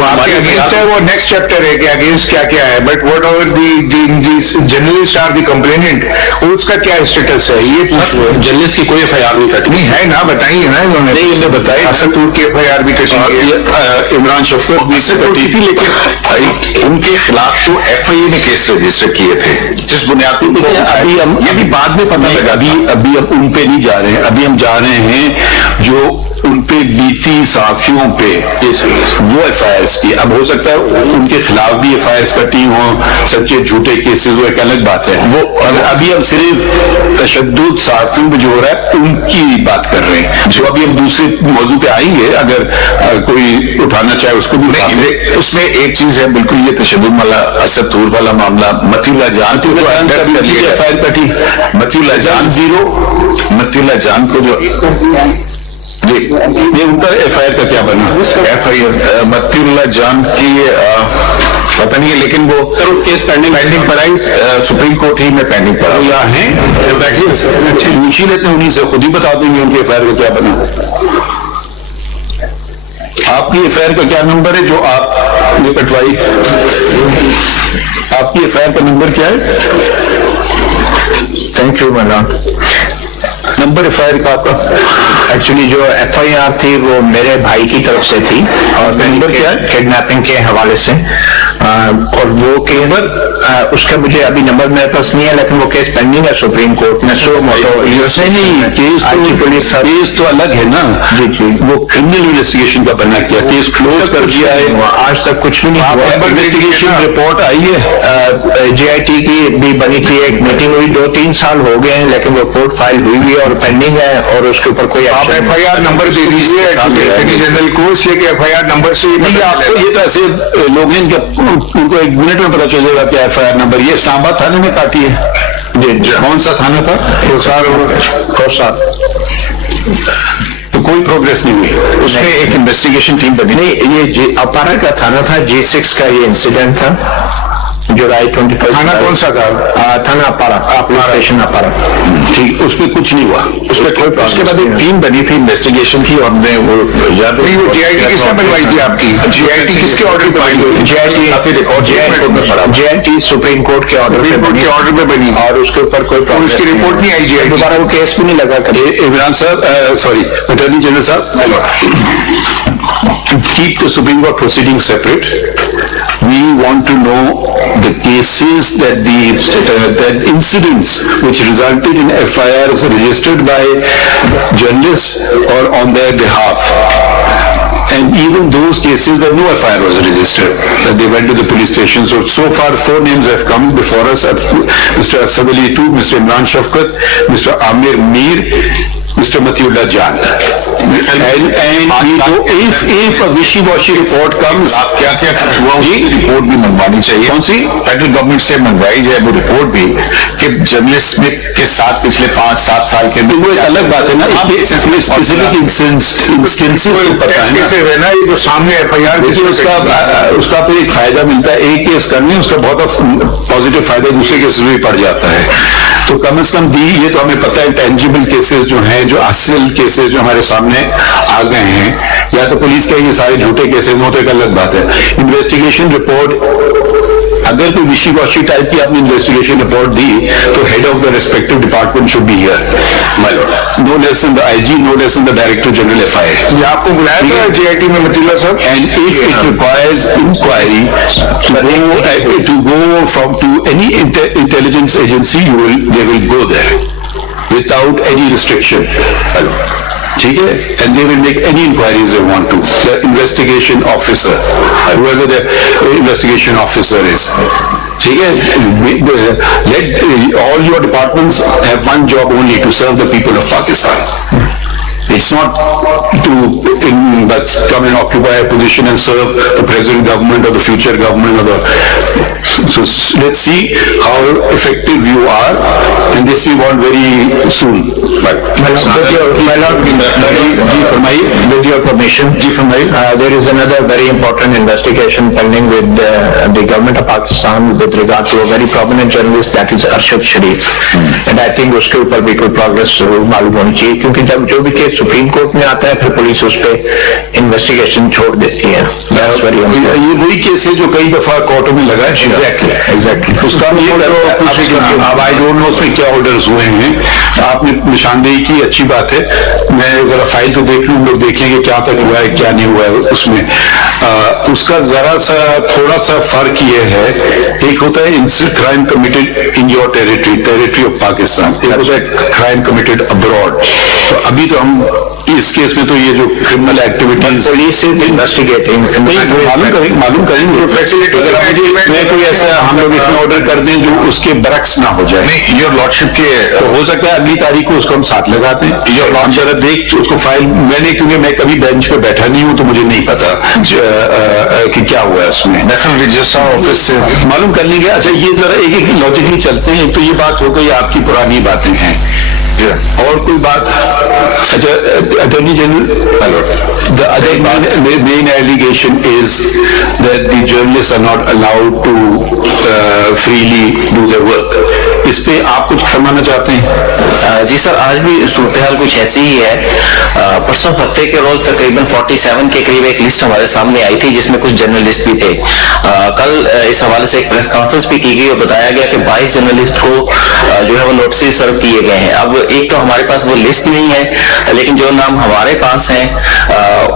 وہ آپ کے against ہے, وہ next chapter ہے کہ against کیا کیا ہے, but whatever the journalist are the complainant, اس کا کیا اسٹیٹس ہے یہ پوچھ رہے ہیں. جرنلسٹ کی کوئی ایف آئی آر نہیں کٹی. نہیں ہے نا, بتائیے نا انہوں نے. نہیں, انہیں بتائی اسد طور کی ایف آئی آر بھی کٹی ہے, عمران شفقت بھی سے کٹی تھی, لیکن ان کے خلاف تو ایف آئی اے نے کیس رجسٹر کیے تھے جس بنیاد پہ ابھی ہم یہ بھی بعد میں پتہ لگا. ابھی ہم ان پہ نہیں جا رہے ہیں, ابھی ہم جا رہے ہیں جو ان پہ بیتی صحافیوں پہ وہ ایف آئی آرز کی. اب ہو سکتا ہے ان کے خلاف بھی ایف آئی آرز کٹی ہوں, سچے جھوٹے کیسز, وہ ایک الگ بات ہے. وہ ابھی ہم صرف تشدد صحافیوں پہ جو ہو رہا ہے ان کی بات کر رہے ہیں, جو ابھی ہم دوسرے موضوع پہ آئیں گے, اگر کوئی اٹھانا چاہے اس کو بھی. اس میں ایک چیز ہے بالکل, یہ تشدد والا اسد طور والا معاملہ, متی اللہ جان کو جو ایف آئی آر کٹی, متی اللہ جان زیرو, متی اللہ جان کو جو یہ ان کا ایف آئی آر کا کیا بنا؟ ایف آئی آر متی اللہ جان کی پتہ نہیں ہے, لیکن وہ سر کیس پینڈنگ پڑھائی سپریم کورٹ ہی میں پینڈنگ پڑا. یہاں ہیں, بیٹھیے پوچھ ہی لیتے ہیں انہیں سے, خود ہی بتا دیں گے ان کے ایف آئی آر کا کیا بنا. آپ کی ایف آئی آر کا کیا نمبر ہے جو آپ نے کٹوائی؟ آپ کی ایف آئی آر کا نمبر کیا ہے؟ Thank you Maulana. Number F I R کا آپ کا ایکچولی جو ایف آئی آر تھی وہ میرے بھائی کی طرف سے تھی, اور نمبر کیا ہے؟ کڈنیپنگ کے حوالے سے, اور وہ کیس اس کا مجھے ابھی نمبر میرے پاس نہیں ہے, لیکن وہ کیس پینڈنگ ہے سپریم کورٹ میں. سو موٹو نہیں, کیس تو الگ ہے نا. جی جی, وہ کرمنل انویسٹیگیشن کا بنا کیا, کیس کلوز کر دیا ہے, آج تک کچھ بھی نہیں ہوا. انویسٹیگیشن رپورٹ آئی ہے, جے آئی ٹی کی بھی بنی تھی, ایک میٹنگ ہوئی, 2-3 سال ہو گئے ہیں, لیکن رپورٹ فائل ہوئی ہوئی اور پینڈنگ ہے, اور اس کے اوپر کوئی آپ ایف آئی آر نمبر دے دیجیے اٹارنی جنرل کو, اس لیے کہ ایف آئی آر نمبر سے یہ تو ایسے لوگ ہیں ان کو 1 منٹ میں پتا چلے گا کہ ایف آئی آر نمبر. یہ اسلام آباد تھانے میں کاٹی ہے. کون سا تھانہ تھا؟ کوسار. تو کوئی پروگریس نہیں ہوئی اس میں. ایک انویسٹیگیشن ٹیم بنی. نہیں, یہ اپارا کا تھانہ تھا, G6 کا یہ انسیڈنٹ تھا, جولائی 25. تھانہ کون سا تھا؟ تھانہ اپارا, اسٹیشن اپارا. ٹھیک, اس پہ کچھ نہیں ہوا. اس میں کوئی, اس کے بعد ایک ٹیم بنی تھی انویسٹیگیشن کی, اور نے وہ یاد نہیں, وہ جے آئی ٹی کس نے بنوائی تھی آپ کی؟ جے آئی ٹی کس کے آرڈر پہ بنی؟ جے آئی ٹی سپریم کورٹ کے آرڈر پہ بنی, اور اس کے اوپر کوئی اس کی رپورٹ نہیں آئی. جے آئی ٹی دوبارہ وہ کیس بھی نہیں لگا کبھی. عمران صاحب, سوری اٹارنی جنرل صاحب, keep the Supreme Court proceedings separate. We want to know the cases that that incidents which resulted in FIRs registered by journalists or on their behalf. And even those cases where no FIR was registered, that they went to the police station. So far 4 names have come before us, Mr. Asad Ali too, Mr. Imran Shafqat, Mr. Amir Mir, Mr. Matiullah Jan. And we know if a wishy-washy report comes, کیا کیا ہوا, اس کی report بھی منگوانی چاہیے. کون سی؟ Federal government سے منگوائی جائے وہ رپورٹ بھی, کہ جرنلسٹ کے ساتھ پچھلے 5-7 سال کے اندر. وہ ایک الگ بات ہے نا, اسپیسیفک انسٹنسز پتا ہے نا, یہ جو سامنے ایف آئی آر, اس کا پہ ایک فائدہ ملتا ہے. ایک کیس کرنے اس کا بہت پازیٹیو فائدہ دوسرے کیسز میں پڑ جاتا ہے. تو کم از کم یہ تو ہمیں پتہ ہے ٹینجیبل کیسز جو ہیں, جو اصل کیسز جو ہمارے سامنے آ گئے ہیں, یا تو پولیس کہے یہ سارے جھوٹے کیسز ہوں تو ایک الگ بات ہے. انویسٹیگیشن رپورٹ, اگر کوئی وشی واشی ٹائپ کی آپ نے انویسٹیگیشن رپورٹ دی تو head of the respective department should be here, my lord, no less than the I G, no less than the director general F I A. یہ آپ کو بلایا تھا جے آئی ٹی میں مطلع صاحب, and if it requires inquiry to go from to any intelligence agency, they will go there without any restriction. ٹھیک ہے, and they will make any inquiries they want to. The investigation officer, whoever the investigation officer is. ٹھیک ہے, let all your departments have one job only, to serve the people of Pakistan. It's not to come and occupy a position and serve the present government or the future government or the. So let's see how effective you are, and this we want very soon. With your permission, there is another very important investigation pending with the government of Pakistan with regard to a very prominent journalist, that is Asad Sharif. And I think اس کے اوپر بھی کوئی progress ضرور معلوم ہونی چاہیے, کیونکہ جب جو بھی کیس سپریم کورٹ میں آتا ہے پھر پولیس اس پہ انویسٹیگیشن چھوڑ دیتی ہے. یہ وہی کیس ہے جو کئی دفعہ کورٹوں میں لگا ہے. ایگزیکٹلی اس کا اب آئی ڈونٹ نو اس میں کیا آرڈرز ہوئے ہیں. آپ نے نشاندہی کی, اچھی بات ہے. میں ذرا فائل تو دیکھ لوں, لوگ دیکھیں گے کیا تک ہوا ہے کیا نہیں ہوا ہے اس میں. اس کا ذرا سا تھوڑا سا فرق یہ ہے, ایک ہوتا ہے crime committed in your territory of Pakistan, ایک ہوتا ہے کرائم کمیٹڈ ابراڈ. تو ابھی تو ہم اس کیس میں تو یہ جو کرمنل ایکٹیویٹیز پولیس انویسٹیگیٹنگ معلوم کریں گے. میں کوئی ایسا ہم لوگ اس میں آرڈر کر دیں جو اس کے برعکس نہ ہو جائے. یور لارڈشپ کے ہو سکتا ہے اگلی تاریخ کو اس کو ہم ساتھ لگاتے ہیں. یور لارڈشپ دیکھ اس کو فائل میں نے, کیونکہ میں کبھی بینچ پہ بیٹھا نہیں ہوں تو مجھے نہیں پتا کہ کیا ہوا ہے اس میں. رجسٹرار آفس سے معلوم کر لیں گے. اچھا یہ ذرا ایک ایک لاجکلی چلتے ہیں. تو یہ بات ہو گئی آپ کی پرانی باتیں ہیں, اور کوئی بات. اچھا attorney general, the other main allegation is that the journalists are not allowed to freely do their work. اس پہ آپ کچھ فرمانا چاہتے ہیں؟ جی سر, آج بھی صورتحال کچھ ایسی ہی ہے. پرسوں ہفتے کے روز تقریباً 47 کے قریب ایک لسٹ ہمارے سامنے آئی تھی جس میں کچھ جرنلسٹ بھی تھے. کل اس حوالے سے ایک پریس کانفرنس بھی کی گئی اور بتایا گیا کہ 22 جرنلسٹ کو جو ہے وہ نوٹسز سرو کیے گئے ہیں. اب ایک تو ہمارے پاس وہ لسٹ نہیں ہے, لیکن جو نام ہمارے پاس ہیں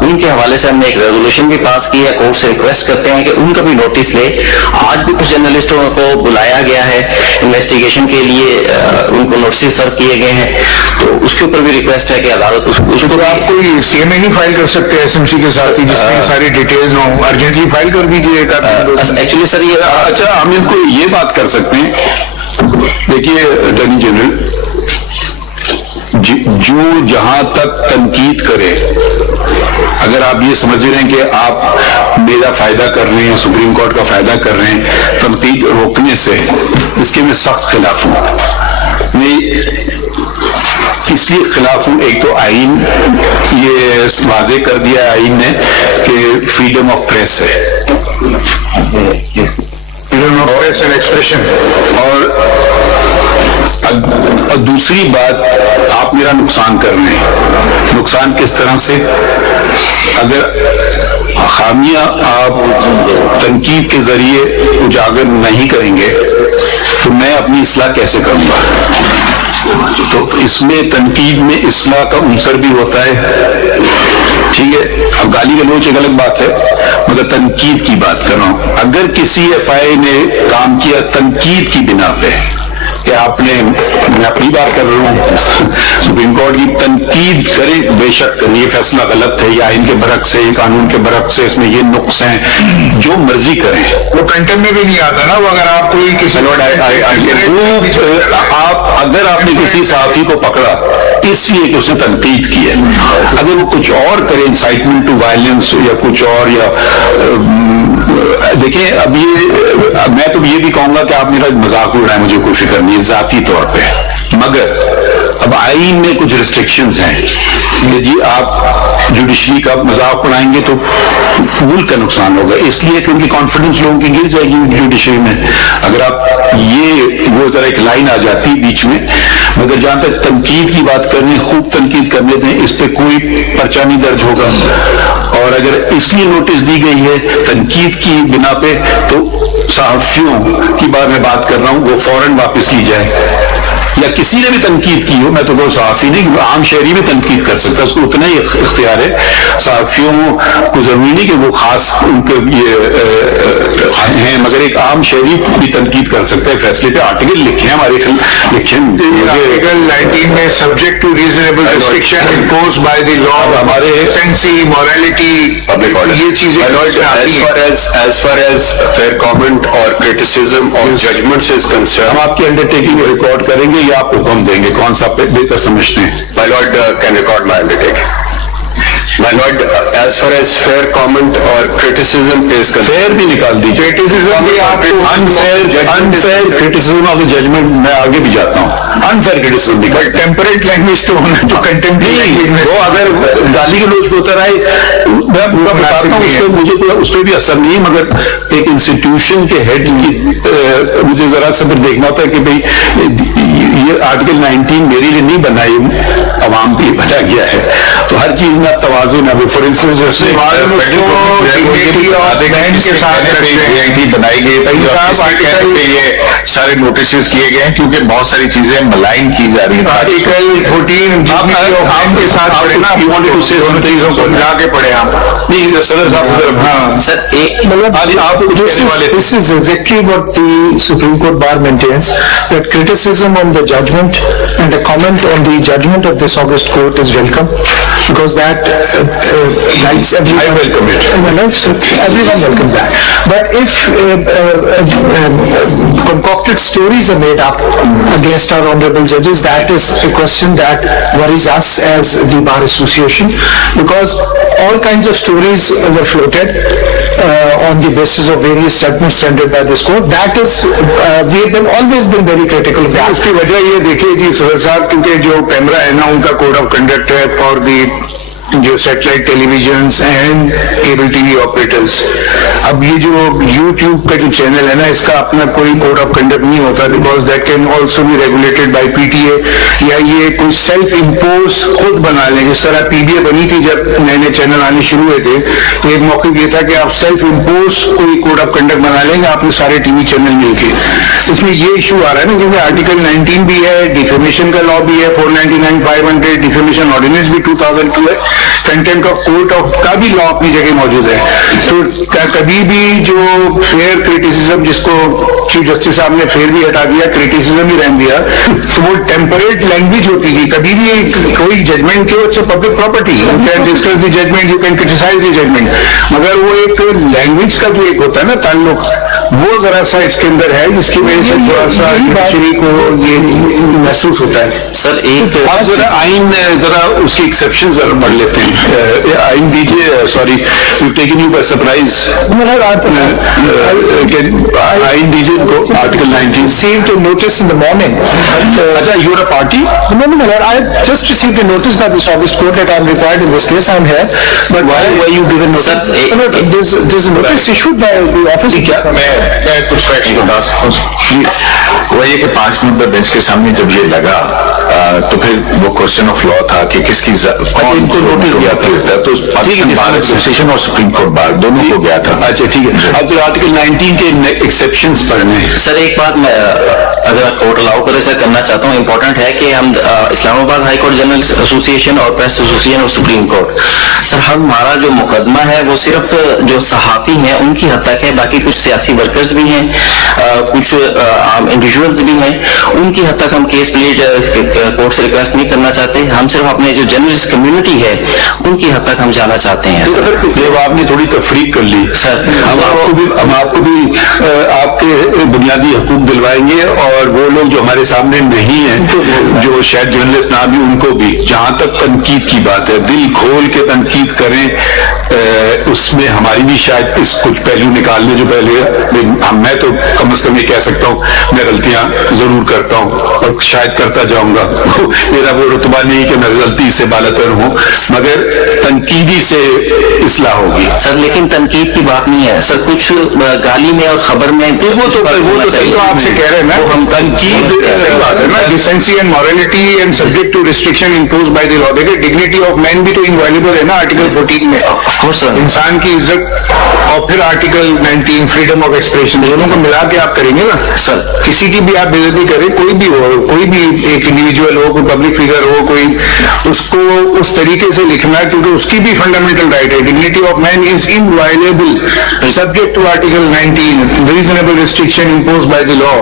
ان کے حوالے سے ہم نے ایک ریزولوشن بھی پاس کی ہے. کورٹ سے ریکویسٹ کرتے ہیں کہ ان کا بھی نوٹس لے. آج بھی کچھ جرنلسٹوں کو بلایا گیا ہے انویسٹیگیشن کے لیے, ان کو نوٹسز سرو کیے گئے ہیں. تو اس کے اوپر بھی ریکویسٹ ہے کہ عدالت اس کو. آپ کوئی سی ایم اے نہیں فائل کر سکتے ایس ایم سی کے ساتھ جس میں ساری ڈیٹیلز ہوں, ارجنٹلی فائل کر دیجیے. ایکچولی سر یہ اچھا ہم ان کو یہ بات کر سکتے ہیں. دیکھیے اٹارنی جنرل, جو جہاں تک تنقید کرے, اگر آپ یہ سمجھ رہے ہیں کہ آپ میرا فائدہ کر رہے ہیں, سپریم کورٹ کا فائدہ کر رہے ہیں تنقید روکنے سے, اس کے میں سخت خلاف ہوں. میں اس لیے خلاف ہوں, ایک تو آئین یہ واضح کر دیا آئین نے کہ فریڈم آف پریس ہے, freedom of press and expression. اور دوسری بات, آپ میرا نقصان کر رہے ہیں. نقصان کس طرح سے؟ اگر خامیاں آپ تنقید کے ذریعے اجاگر نہیں کریں گے تو میں اپنی اصلاح کیسے کروں گا؟ تو اس میں تنقید میں اصلاح کا عنصر بھی ہوتا ہے. ٹھیک ہے, اب گالی گلوچ ایک الگ بات ہے, مگر تنقید کی بات کر رہا ہوں. اگر کسی ایف آئی اے نے کام کیا تنقید کی بنا پہ, کہ آپ نے, میں اپنی بات کر رہا ہوں, سپریم کورٹ کی تنقید کرے, بے شک یہ فیصلہ غلط ہے, یا ان کے برعکس ہے, یہ قانون کے برعکس ہے, اس میں یہ نقص ہیں, جو مرضی کریں. وہ کنٹینٹ میں بھی نہیں آتا نا. وہ اگر آپ کوئی کسی اگر آپ نے کسی صحافی کو پکڑا اس لیے کہ اس نے تنقید کی ہے, اگر وہ کچھ اور کرے, انسائٹمنٹ ٹو وائلنس یا کچھ اور, یا دیکھیں اب یہ میں تو یہ بھی کہوں گا کہ آپ میرا مذاق اڑائیں, مجھے کوئی فکر نہیں ہے ذاتی طور پہ, مگر اب آئین میں کچھ ریسٹرکشنز ہیں کہ جی آپ جوڈیشری کا مذاق اڑائیں گے تو ملک کا نقصان ہوگا. اس لیے کہ ان کی کانفیڈنس لوگوں کی گر جائے گی جوڈیشری میں اگر آپ یہ وہ ذرا ایک لائن آ جاتی بیچ میں. مگر جہاں تک تنقید کی بات کرنی, خوب تنقید کر لیتے ہیں, اس پہ کوئی پرچہ نہیں درج ہوگا. اور اگر اس لیے نوٹس دی گئی ہے تنقید کی بنا پہ, تو صحافیوں کی بات میں بات کر رہا ہوں, وہ فوراً واپس لی جائے. یا کسی نے بھی تنقید کی ہو, میں تو کوئی صحافی نہیں, عام شہری بھی تنقید کر سکتا ہے, اس کو اتنا ہی اختیار ہے. صحافیوں کو ضروری نہیں کہ وہ خاص ان کے یہ ہیں, مگر ایک عام شہری بھی تنقید کر سکتا ہے. فیصلے پہ آرٹیکل لکھے ہیں ہمارے, لکھے آرٹیکل 19 میں subject to reasonable restriction imposed by the law, ہمارے سینسی مورالٹی پبلک آرڈر, یہ چیزیں as far as fair comment or criticism or judgments is concerned, ہم آپ کی انڈرٹیکنگ کو ریکارڈ کریں گے یا آپ حکم دیں گے, کون سا بہتر سمجھتے ہیں؟ My lord can record my undertaking. My lord, as far as fair comment or criticism is concerned, fair بھی نکال دیجیے, unfair criticism of the judgement میں آگے بھی جاتا ہوں. انفیئر کرٹیسزم نکال, ٹیمپریٹ لینگویج تو ہونا, جو کنٹمپریٹ لینگویج وہ اگر گالی کے لوچ پہ اتر آئے, میں پورا بتاتا ہوں, اس پہ مجھے کوئی اس پہ بھی اثر نہیں, مگر ایک انسٹیٹیوشن کے ہیڈ کی مجھے ذرا سا پھر دیکھنا ہوتا ہے کہ بھائی یہ آرٹیکل 19 میرے لیے نہیں بنا, یہ عوام کے لیے بنا گیا ہے. تو ہر چیز میں اب توازن توازن ہے. فار انسٹنس جیسے بنائی گئی یہ سارے نوٹسز کیے گئے ہیں کیونکہ بہت ساری چیزیں ملائن کی جا رہی ہیں. آرٹیکل 14 کے ساتھ پڑھے نا, چیزوں کو ملا کے پڑھے آپ. نہیں صدر صاحب, ہاں سر This is exactly what the Supreme Court bar maintains, that criticism on the judgment and a comment on the judgment of this August court is welcome, because that lights everyone. I welcome it. Everyone welcomes that. But if concocted stories are made up against our honorable judges, that is a question that worries us as the Bar Association, because all kinds of stories were floated on the basis of various judgments rendered by this court. That is, we have always been very critical of that. اس کی وجہ یہ دیکھیے کہ صدر صاحب, کیونکہ جو camera ہے نا ان کا کوڈ آف کنڈکٹ ہے فار دی جو satellite televisions and cable TV operators. اب یہ جو یوٹیوب کا جو چینل ہے نا, اس کا اپنا کوئی کوڈ آف کنڈکٹ نہیں ہوتا, because that can also be regulated by P T A, یا یہ کوئی سیلف امپوز خود بنا لیں. جس طرح پی بی اے بنی تھی جب نئے نئے چینل آنے شروع ہوئے تھے, ایک موقع یہ تھا کہ آپ سیلف امپوز کوئی کوڈ آف کنڈکٹ بنا لیں گے آپ نے سارے ٹی وی چینل مل کے. اس میں یہ ایشو آ رہا ہے نا, کیونکہ آرٹیکل 19 بھی ہے, ڈیفیمیشن کا لا بھی ہے, 499/500 ڈیفیمیشن آرڈیننس بھی 2002 ہے, کنٹینٹ آف کورٹ آف کا بھی لا اپنی جگہ موجود ہے. تو کبھی بھی جو فیئر کریٹیسزم, جس کو چیف جسٹس صاحب نے فیئر بھی ہٹا دیا, کریٹیسزم ہی رہن دیا, تو وہ ٹیمپریٹ لینگویج ہوتی تھی. کبھی بھی کوئی ججمنٹ کی it's a public property, you can discuss the judgement, you can criticise the judgement, مگر وہ ایک لینگویج کا جو ایک ہوتا ہے نا تعلق, وہ ذرا سا اس کے اندر ہے, جس کی وجہ سے تھوڑا سا جوڈیشری کو یہ محسوس ہوتا ہے. سر ایک آپ ذرا آئین, ذرا اس کی ایکسیپشن ذرا پڑھ لیتے ہیں. آئین دیجیے, sorry taken you by surprise. آئین دیجیے ان کو. Article 19 Received a notice in the morning. اچھا, you are a party. No, my lord, I just received a notice by this August court that I am required in this case. I am here. But why you given notice? No, there's a notice issued by the office. میں کچھ facts بتا سکتا ہوں. وہ یہ کہ 5 ممبر bench کے سامنے جب یہ لگا تو پھر وہ کوشچن آف لا تھا کہ کس کی کون کو نوٹس گیا تھا, تو پاکستان بار ایسوسیشن اور سپریم کورٹ بار دونوں کو گیا تھا. اچھا ٹھیک ہے. اب جو آرٹیکل 19 کے ایکسیپشنز پڑھنے ہیں. سر ایک بات میں اگر کورٹ الاؤ کرے سر کرنا چاہتا ہوں, امپورٹنٹ ہے کہ ہم اسلام آباد ہائی کورٹ جرنلسٹ ایسوسیشن اور پریس ایسوسیشن اور سپریم کورٹ, سر ہمارا جو مقدمہ ہے وہ صرف جو صحافی ہیں ان کی حد تک ہے, باقی کچھ سیاسی ورکرز بھی ہیں, کچھ عام انڈیویجولز بھی ہیں, ان کی حد تک ہم کیس پلیٹ کورٹ سے ریکویسٹ نہیں کرنا چاہتے. ہم صرف اپنے جو جرنلسٹ کمیونٹی ہے ان کی حد تک ہم جانا چاہتے ہیں. جب آپ نے تھوڑی تفریق کر لی سر, ہم آپ کو بھی آپ کے بنیادی حقوق دلوائیں گے, اور وہ لوگ جو ہمارے سامنے نہیں ہیں, جو شاید جرنلسٹ نہ بھی, ان کو بھی. جہاں تک تنقید کی بات ہے, دل کھول کے تنقید کریں. اس میں ہماری بھی شاید اس کچھ پہلو نکالنے جو پہلے, میں تو کم از کم یہ کہہ سکتا ہوں میں غلطیاں ضرور کرتا ہوں اور شاید کرتا جاؤں گا. میرا وہ رتبہ نہیں کہ میں غلطی سے بالاتر ہوں, مگر تنقیدی سے اصلاح ہوگی. سر لیکن تنقید کی بات نہیں ہے سر, کچھ گالی میں اور خبر میں وہ تو آپ سے کہہ رہے ہیں نا, ہم تنقید صحیح بات ہے نا, decency and morality and subject to restriction impose by the law. دیکھیں ڈگنیٹی آف مین بھی تو انوائلیبل ہے نا آرٹیکل 14 میں, انسان کی عزت, اور پھر آرٹیکل 19 فریڈم آف ایکسپریشن, دونوں کو ملا کے آپ کریں گے نا سر. کسی کی بھی آپ بےعزتی کریں, کوئی بھی ہو, کوئی بھی ایک انڈیویجول ہو, کوئی پبلک فگر ہو, کوئی, اس کو اس طریقے سے لکھنا کیونکہ اس کی بھی فنڈامنٹل رائٹ ہے. Dignity of man is inviolable subject to article 19 reasonable restriction impose by the law.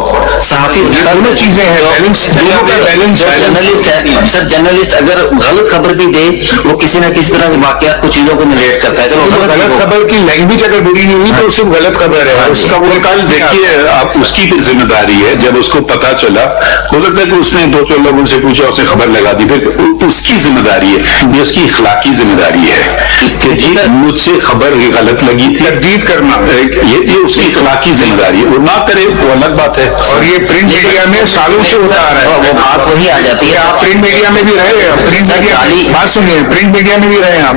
صحافی دونوں چیزیں ہیں, بیلنس جرنلسٹ ہے سر. جرنلسٹ اگر غلط خبر بھی دے, وہ کسی نہ کسی طرح واقعات کو چیزوں کو نریٹ کرتا ہے. چلو غلط خبر کی لینگویج اگر بری نہیں ہوئی تو صرف غلط خبر ہے, اس کا وہ کل دیکھیے آپ, اس کی بھی ذمہ داری ہے. جب اس کو پتا چلا, ہو سکتا ہے کہ اس نے 2-4 لوگوں سے پوچھا, اس نے خبر لگا دی, پھر اس کی ذمہ داری ہے, یہ اس کی اخلاقی ذمہ داری ہے کہ جی مجھ سے خبر غلط لگی تھی, تردید کرنا, یہ اس کی اخلاقی ذمہ داری ہے. وہ نہ کرے وہ الگ بات ہے, اور یہ پرنٹ میڈیا میں سالوں سے ہوتا آ رہا ہے. وہ بات وہی آ جاتی ہے. آپ پرنٹ میڈیا میں بھی رہے, پرنٹ میڈیا, بات سنیے, پرنٹ میڈیا میں بھی رہے آپ,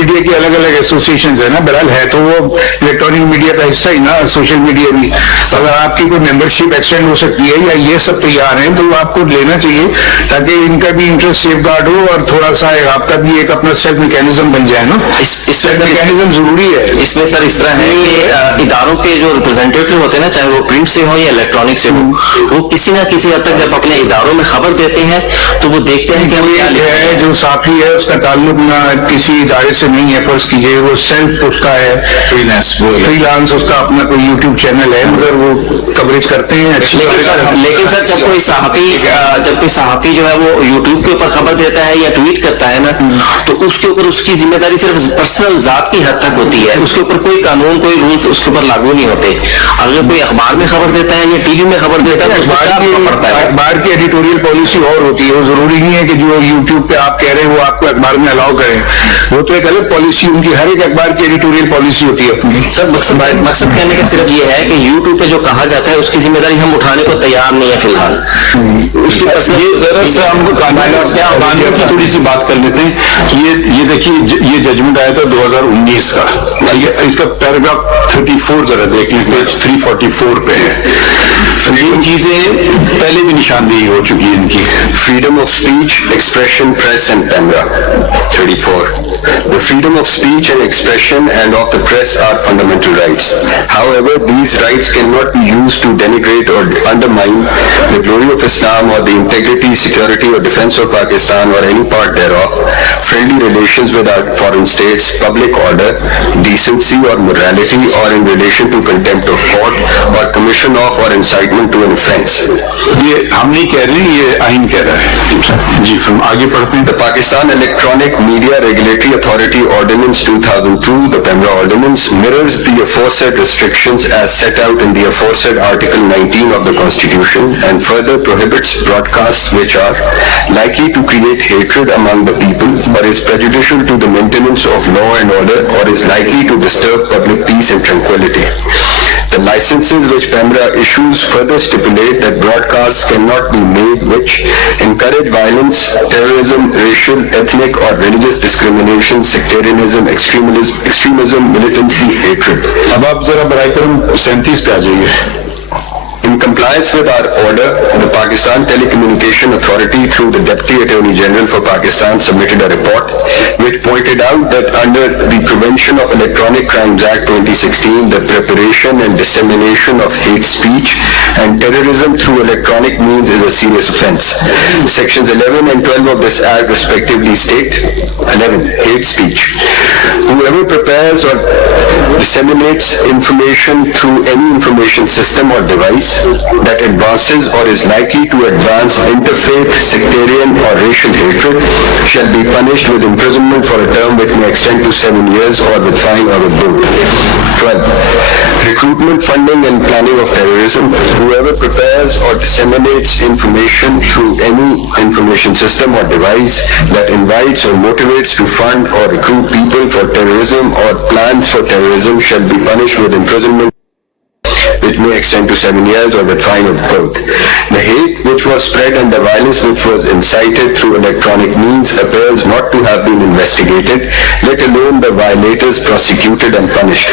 میڈیا کی الگ الگ ایسوسیشنز ہیں نا، بہرحال ہے تو وہ الیکٹرانک میڈیا کا حصہ ہی نا، سوشل میڈیا بھی. اگر آپ کی کوئی ممبرشپ ایکسٹینڈ ہو سکتی ہے یا یہ سب تیار ہیں تو آپ کو لینا چاہیے تاکہ ان کا بھی انٹرسٹ سیف گارڈ ہو اور تھوڑا سا آپ کا بھی ایک اپنا سیلف میکینزم بن جائے نا. اس میکینزم ضروری ہے. اس میں سر اس طرح ہے کہ اداروں کے جو ریپرزینٹیٹو ہوتے ہیں نا، چاہے وہ پرنٹ سے ہوں یا الیکٹرانک سے ہوں، وہ کسی نہ کسی حد تک جب اپنے اداروں میں خبر دیتے ہیں تو وہ دیکھتے ہیں کہ ہے جو صحافی ہے اس کا تعلق نہ کسی ادارے سے نہیں ہے، فرض کیجیے وہ سیلف اس کا ہے فری لانس، اس کا اپنا کوئی یوٹیوب چینل ہے مگر وہ کوریج کرتے ہیں. لیکن سر جب کوئی صحافی جو ہے وہ یوٹیوب کے اوپر خبر دیتا ہے یا ٹویٹ کرتا ہے نا، تو اس کے اوپر اس کی ذمہ داری صرف پرسنل ذات کی حد تک ہوتی ہے، اس کے اوپر کوئی قانون کوئی رولز اس کے اوپر لاگو نہیں ہوتے. اگر کوئی اخبار میں خبر دیتا ہے یا ٹی وی میں خبر دیتا ہے تو اس کو پڑتا ہے. اخبار کی ایڈیٹوریل پالیسی اور ہوتی ہے، وہ ضروری نہیں ہے کہ جو یوٹیوب پہ آپ کہہ رہے ہیں وہ آپ کو اخبار میں الاؤ کریں، وہ تو ایک الگ پالیسی ان کی، ہر ایک اخبار کی ایڈیٹوریل پالیسی ہوتی ہے اپنی. سر مقصد کہنے کا صرف یہ ہے کہ یوٹیوب پہ جو کہا جاتا ہے اس کی ذمہ داری ہم اٹھانے کو تیار نہیں ہے فی الحال. اس کی یہ ذرا سا ہم کو قانون کی تھوڑی سی بات کر لیتے ہیں. یہ دیکھیے یہ ججمنٹ آیا تھا 2019 کا، اس کا پیراگراف 34 ذرا دیکھ لیں، پیج 344 پہ ہے. یہ چیزیں پہلے بھی نشاندہی ہو چکی ہے ان کی. Freedom of speech, expression, press and camera. 34. The freedom of speech and expression and of the press are fundamental rights. However, these rights cannot be used to denigrate or undermine the glory of Islam or the integrity, security or defense of Pakistan or any part thereof, friendly relations with our foreign states, public order, decency or morality, or in relation to contempt of court or commission of or incitement to an offense. یہ ہم نہیں کہہ رہے، یہ آئین کہہ رہا ہے. جی فلم آگے پڑھتے ہیں. The Pakistan Electronic Media Regulatory Authority Ordinance 2002, the Pembra Ordinance, mirrors the aforesaid restrictions as set out in the aforesaid Article 19 of the Constitution and further prohibits broadcasts which are likely to create hatred among the people or is prejudicial to the maintenance of law and order or is likely to disturb public peace and tranquility. The licenses which Pembra issues further stipulate that broadcasts cannot be made which encourage violence, terrorism, racial, ethnic or religious discrimination, sectarianism, extremism, militancy, hatred. اب آپ ذرا برائے کرم 37 پہ آ جائیے. In compliance with our order, the Pakistan Telecommunication Authority through the Deputy Attorney General for Pakistan submitted a report which pointed out that under the Prevention of Electronic Crimes Act 2016, the preparation and dissemination of hate speech and terrorism through electronic means is a serious offence. Sections 11 and 12 of this act respectively state: 11. Hate speech. Whoever prepares or disseminates information through any information system or device that advances or is likely to advance interfaith, sectarian or racial hatred shall be punished with imprisonment for a term which may extend to 7 years or with fine or with both. 12. Recruitment, funding and planning of terrorism. Whoever prepares or disseminates information through any information system or device that invites or motivates to fund or recruit people for terrorism or plans for terrorism shall be punished with imprisonment which may extend to 7 years or with fine of both. The hate which was spread and the violence which was incited through electronic means appears not to have been investigated, let alone the violators prosecuted and punished.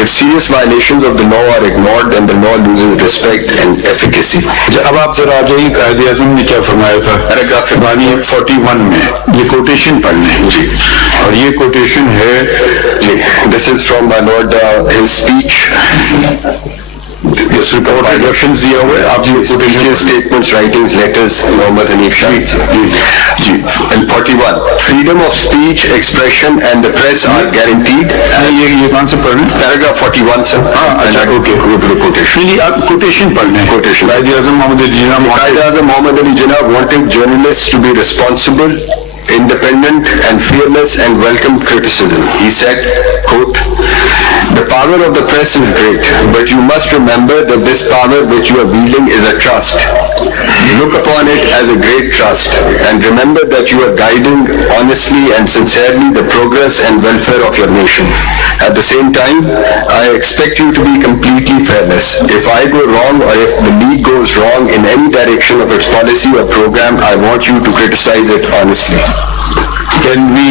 If serious violations of the law are ignored, then the law loses respect and efficacy. اب آپ ذرا آ جائیے قائد اعظم نے کیا فرمایا تھا paragraph 41 میں. یہ کوٹیشن پڑھ لیں جی. اور یہ کوٹیشن ہے جی. This is from my Lord his speech. اس ریکارڈ ڈائریکشنز دیا ہوا ہے آپ جو Speeches, statements, writings, letters, Muhammad Hanif Shah. G. And 41. Freedom of speech, expression and the press are guaranteed. یہ کون سے پڑھ رہے ہیں؟ Paragraph 41, sir. اچھا اوکے. Quotation. نہیں آپ کوٹیشن پڑھ لیں. Quotation. Quaid Azam Muhammad Ali Jinnah Qaid-e-Azam Muhammad Ali Jinnah wanted journalists to be responsible, independent and fearless and welcome criticism. He said, quote, "The power of the press is great, but you must remember that this power which you are wielding is a trust. Look upon it as a great trust and remember that you are guiding honestly and sincerely the progress and welfare of your nation. At the same time, I expect you to be completely fearless. If I go wrong or if the league goes wrong in any direction of its policy or program, I want you to criticize it honestly." Can we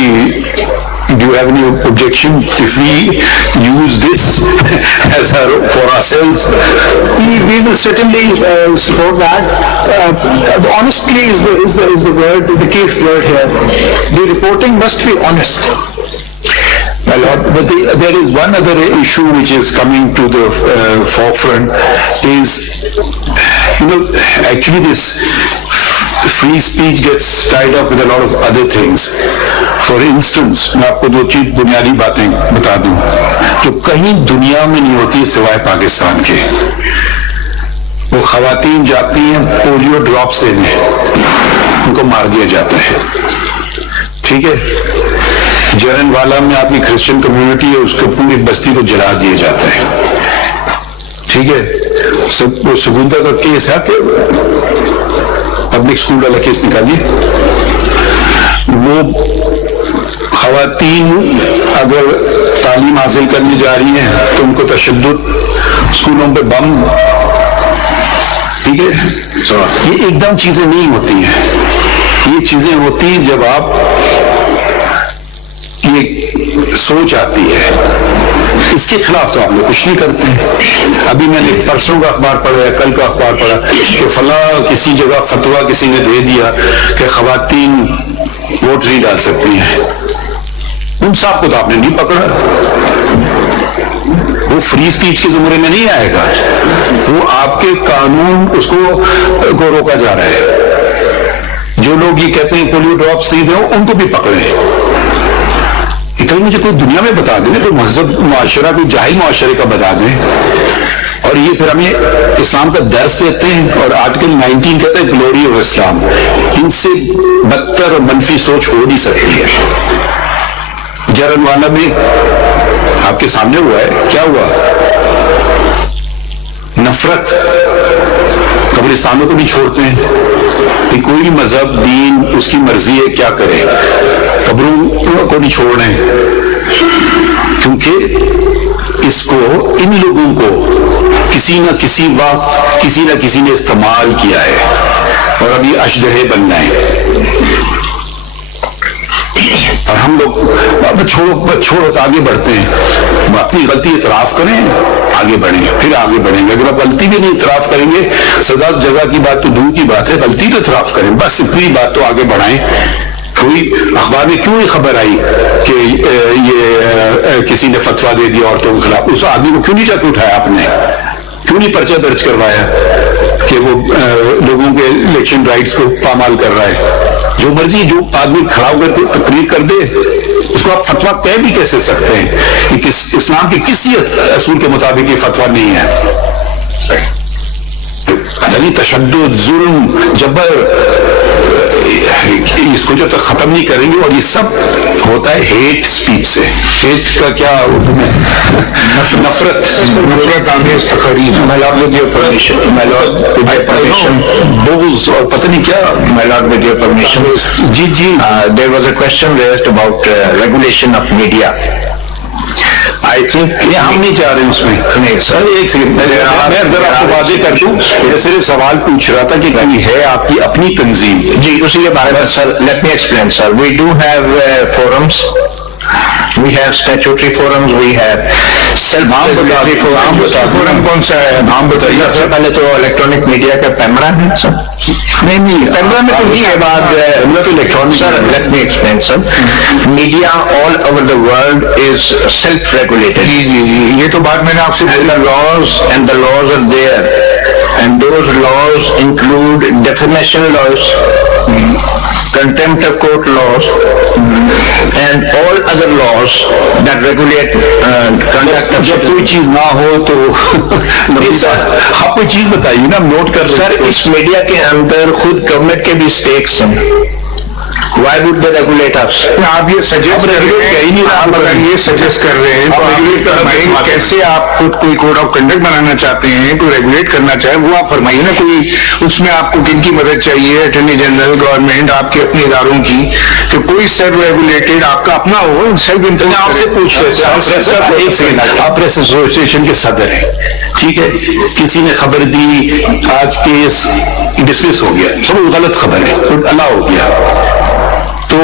Do you have any objection if we use this as for ourselves? We will certainly support that. Honestly is the word, the key word here. The reporting must be honest. My Lord, but there is one other issue which is coming to the forefront is, actually this free speech gets tied up with a lot of other things. For instance, میں آپ کو دو چیز بنیادی باتیں بتا دوں جو کہیں دنیا میں نہیں ہوتی سوائے پاکستان کے. وہ خواتین جاتی ہیں پولیو ڈراپس دینے, ان کو مار دیا جاتا ہے. ٹھیک ہے, جرن والا میں آپ کی کرسچن کمیونٹی ہے, اس کو پوری بستی کو جلا دیا جاتا ہے. ٹھیک ہے, سگوندا کا کیس ہے کہ پبلک اسکول والا کیس نکالیے. وہ خواتین اگر تعلیم حاصل کرنے جا رہی ہیں تو ان کو تشدد, اسکولوں پہ بم. ٹھیک ہے, یہ ایک دم چیزیں نہیں ہوتی ہیں. یہ چیزیں ہوتی ہیں جب آپ یہ سوچ آتی ہے. اس کے خلاف تو آپ لوگ کچھ نہیں کرتے. ابھی میں نے پرسوں کا اخبار پڑھا ہے, کل کا اخبار پڑھا کہ فلاں کسی جگہ فتویٰ کسی نے دے دیا کہ خواتین ووٹ نہیں ڈال سکتی ہیں. ان صاحب کو تو آپ نے نہیں پکڑا. وہ فری اسپیچ کے زمرے میں نہیں آئے گا. وہ آپ کے قانون اس کو روکا جا رہا ہے. جو لوگ یہ کہتے ہیں پولیو ڈراپس نہیں دو, ان کو بھی پکڑے. اتنا مجھے کوئی دنیا میں بتا دیں, کوئی مہذب معاشرہ, کوئی جاہل معاشرے کا بتا دیں. اور یہ پھر ہمیں اسلام کا درس دیتے ہیں. اور آرٹیکل 19 کہتا ہے گلوری آف اسلام. ان سے بدتر اور منفی سوچ ہو نہیں سکتی ہے. جرن والا میں آپ کے سامنے ہوا ہے, کیا ہوا؟ نفرت. قبرستانوں کو نہیں چھوڑتے ہیں کہ کوئی بھی مذہب دین اس کی مرضی ہے کیا کرے, قبروں کو نہیں چھوڑنے, کیونکہ اس کو ان لوگوں کو کسی نہ کسی وقت کسی نہ کسی نے استعمال کیا ہے اور ابھی اشجہے بننا ہے. اور ہم لوگ چھوڑو آگے بڑھتے ہیں. اپنی غلطی اعتراف کریں, آگے بڑھیں, پھر آگے بڑھیں گے. اگر آپ غلطی بھی نہیں اعتراف کریں گے, سزا جزا کی بات تو دور کی بات ہے, غلطی تو اعتراف کریں, بس اتنی بات تو آگے بڑھائیں. کوئی اخبار میں کیوں نہیں خبر آئی کہ یہ کسی نے فتویٰ دے دیا عورتوں کے خلاف؟ اس آدمی کو کیوں نہیں جا کے اٹھایا آپ نے؟ کیوں نہیں پرچہ درج کروایا کہ وہ لوگوں کے الیکشن رائٹس کو پامال کر رہا ہے؟ جو مرضی جو آدمی کھڑا ہو کر تقریر کر دے, اس کو آپ فتویٰ کہہ بھی کیسے سکتے ہیں کہ اسلام کے کسی اصول کے مطابق یہ فتویٰ نہیں ہے؟ یعنی تشدد, ظلم, جبر, اس کو جو تک ختم نہیں کریں گے. اور یہ سب ہوتا ہے ہیٹ اسپیچ سے. ہیٹ کا کیا اردو میں نفرت, نفرت آمیز تقریر, بغض اور پتہ نہیں کیا. My Lord, with your permission, G G, there was a question raised about regulation of media. I think یہ ہم نہیں چاہ رہے اس میں. نہیں سر, ایک سیکنڈ, میں ذرا آپ کو واضح کر دوں, میں صرف سوال پوچھ رہا تھا کہ کوئی ہے آپ کی اپنی تنظیم؟ جی اسی کے بارے میں سر, let me explain sir. We do have forums. We have statutory forums. We have self-regulatory forums. Forum کون سا ہے, نام بتائیے. سر پہلے تو الیکٹرانک میڈیا کا پیمرا ہے سر. نہیں, پیمرا میں تو نہیں ہے بات. Sir, let me explain sir. Media all over the world is self-regulated. جی جی جی, یہ تو بات میں نے آپ سے And the laws are there. And those laws include defamation laws, contempt of court laws, and all other laws that regulate conduct of. جب کوئی چیز نہ ہو تو آپ کوئی چیز بتائیے نا, ہم نوٹ کر رہے ہیں. سر اس میڈیا کے اندر خود گورنمنٹ کے بھی اسٹیکس ہیں. Why would they regulate us? آپ یہ سجیسٹ کر رہے ہیں, آپ اگر یہ سجیسٹ کر رہے ہیں تو آپ فرمائیں کیسے آپ خود کوئی کوڈ آف کنڈکٹ بنانا چاہتے ہیں, کوئی ریگولیٹ کرنا چاہے, وہ آپ فرمائیے نا. کوئی اس میں آپ کو کن کی مدد چاہیے, اٹارنی جنرل, گورنمنٹ, آپ کے اپنے اداروں کی, کہ کوئی سیلف ریگولیٹڈ آپ کا اپنا ہو, سیلف انٹرسٹ. آپ سے پوچھ رہے ہیں, ایک سیکنڈ, آپ پریس ایسوسیشن کے صدر ہیں, ٹھیک ہے, کسی نے خبر دی, آج کیس ڈسمس ہو گیا, سب غلط خبر ہے, اللہ ہو گیا, تو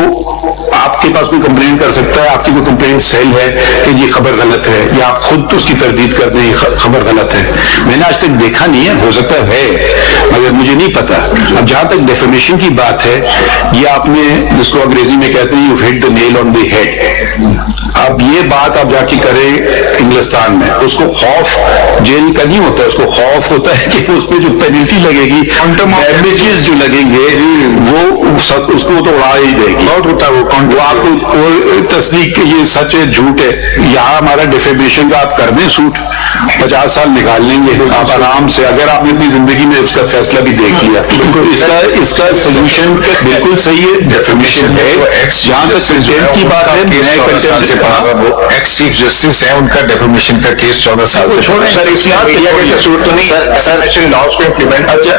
آپ آپ کے پاس کوئی کمپلین کر سکتا ہے, آپ کی کوئی کمپلین سیل ہے کہ یہ خبر غلط ہے, یا آپ خود اس کی تردید کر دیں یہ خبر غلط ہے. میں نے آج تک دیکھا نہیں ہے, ہو سکتا ہے مگر مجھے نہیں پتا. اب جہاں تک ڈیفیمیشن کی بات ہے, یہ آپ نے جس کو انگریزی میں کہتے ہیں you hit the Nile on the head. اب یہ بات آپ جا کے کریں انگلستان میں, اس کو خوف جیل کا نہیں ہوتا, اس کو خوف ہوتا ہے کہ اس پہ جو پینلٹی لگے گی, ڈیمیجز جو لگیں گے وہ اس کو تو اڑا ہی دے گی. بہت ہوتا ہے وہ آپ کو تصدیق کہ یہ سچ ہے جھوٹ ہے. یہاں ہمارا ڈیفیمیشن کا آپ کر دیں سوٹ, 50 سال نکال لیں گے آپ آرام سے, اگر آپ نے اپنی زندگی میں اس کا فیصلہ بھی دیکھ لیا. اس کا سولوشن بالکل صحیح ہے, ڈیفیمیشن ہے. جہاں تک کنٹینٹ کی بات ہے, میں کنٹینٹ سے پڑھا, وہ ایکس چیف جسٹس ہے, ان کا ڈیفیمیشن کا کیس 14 سال سے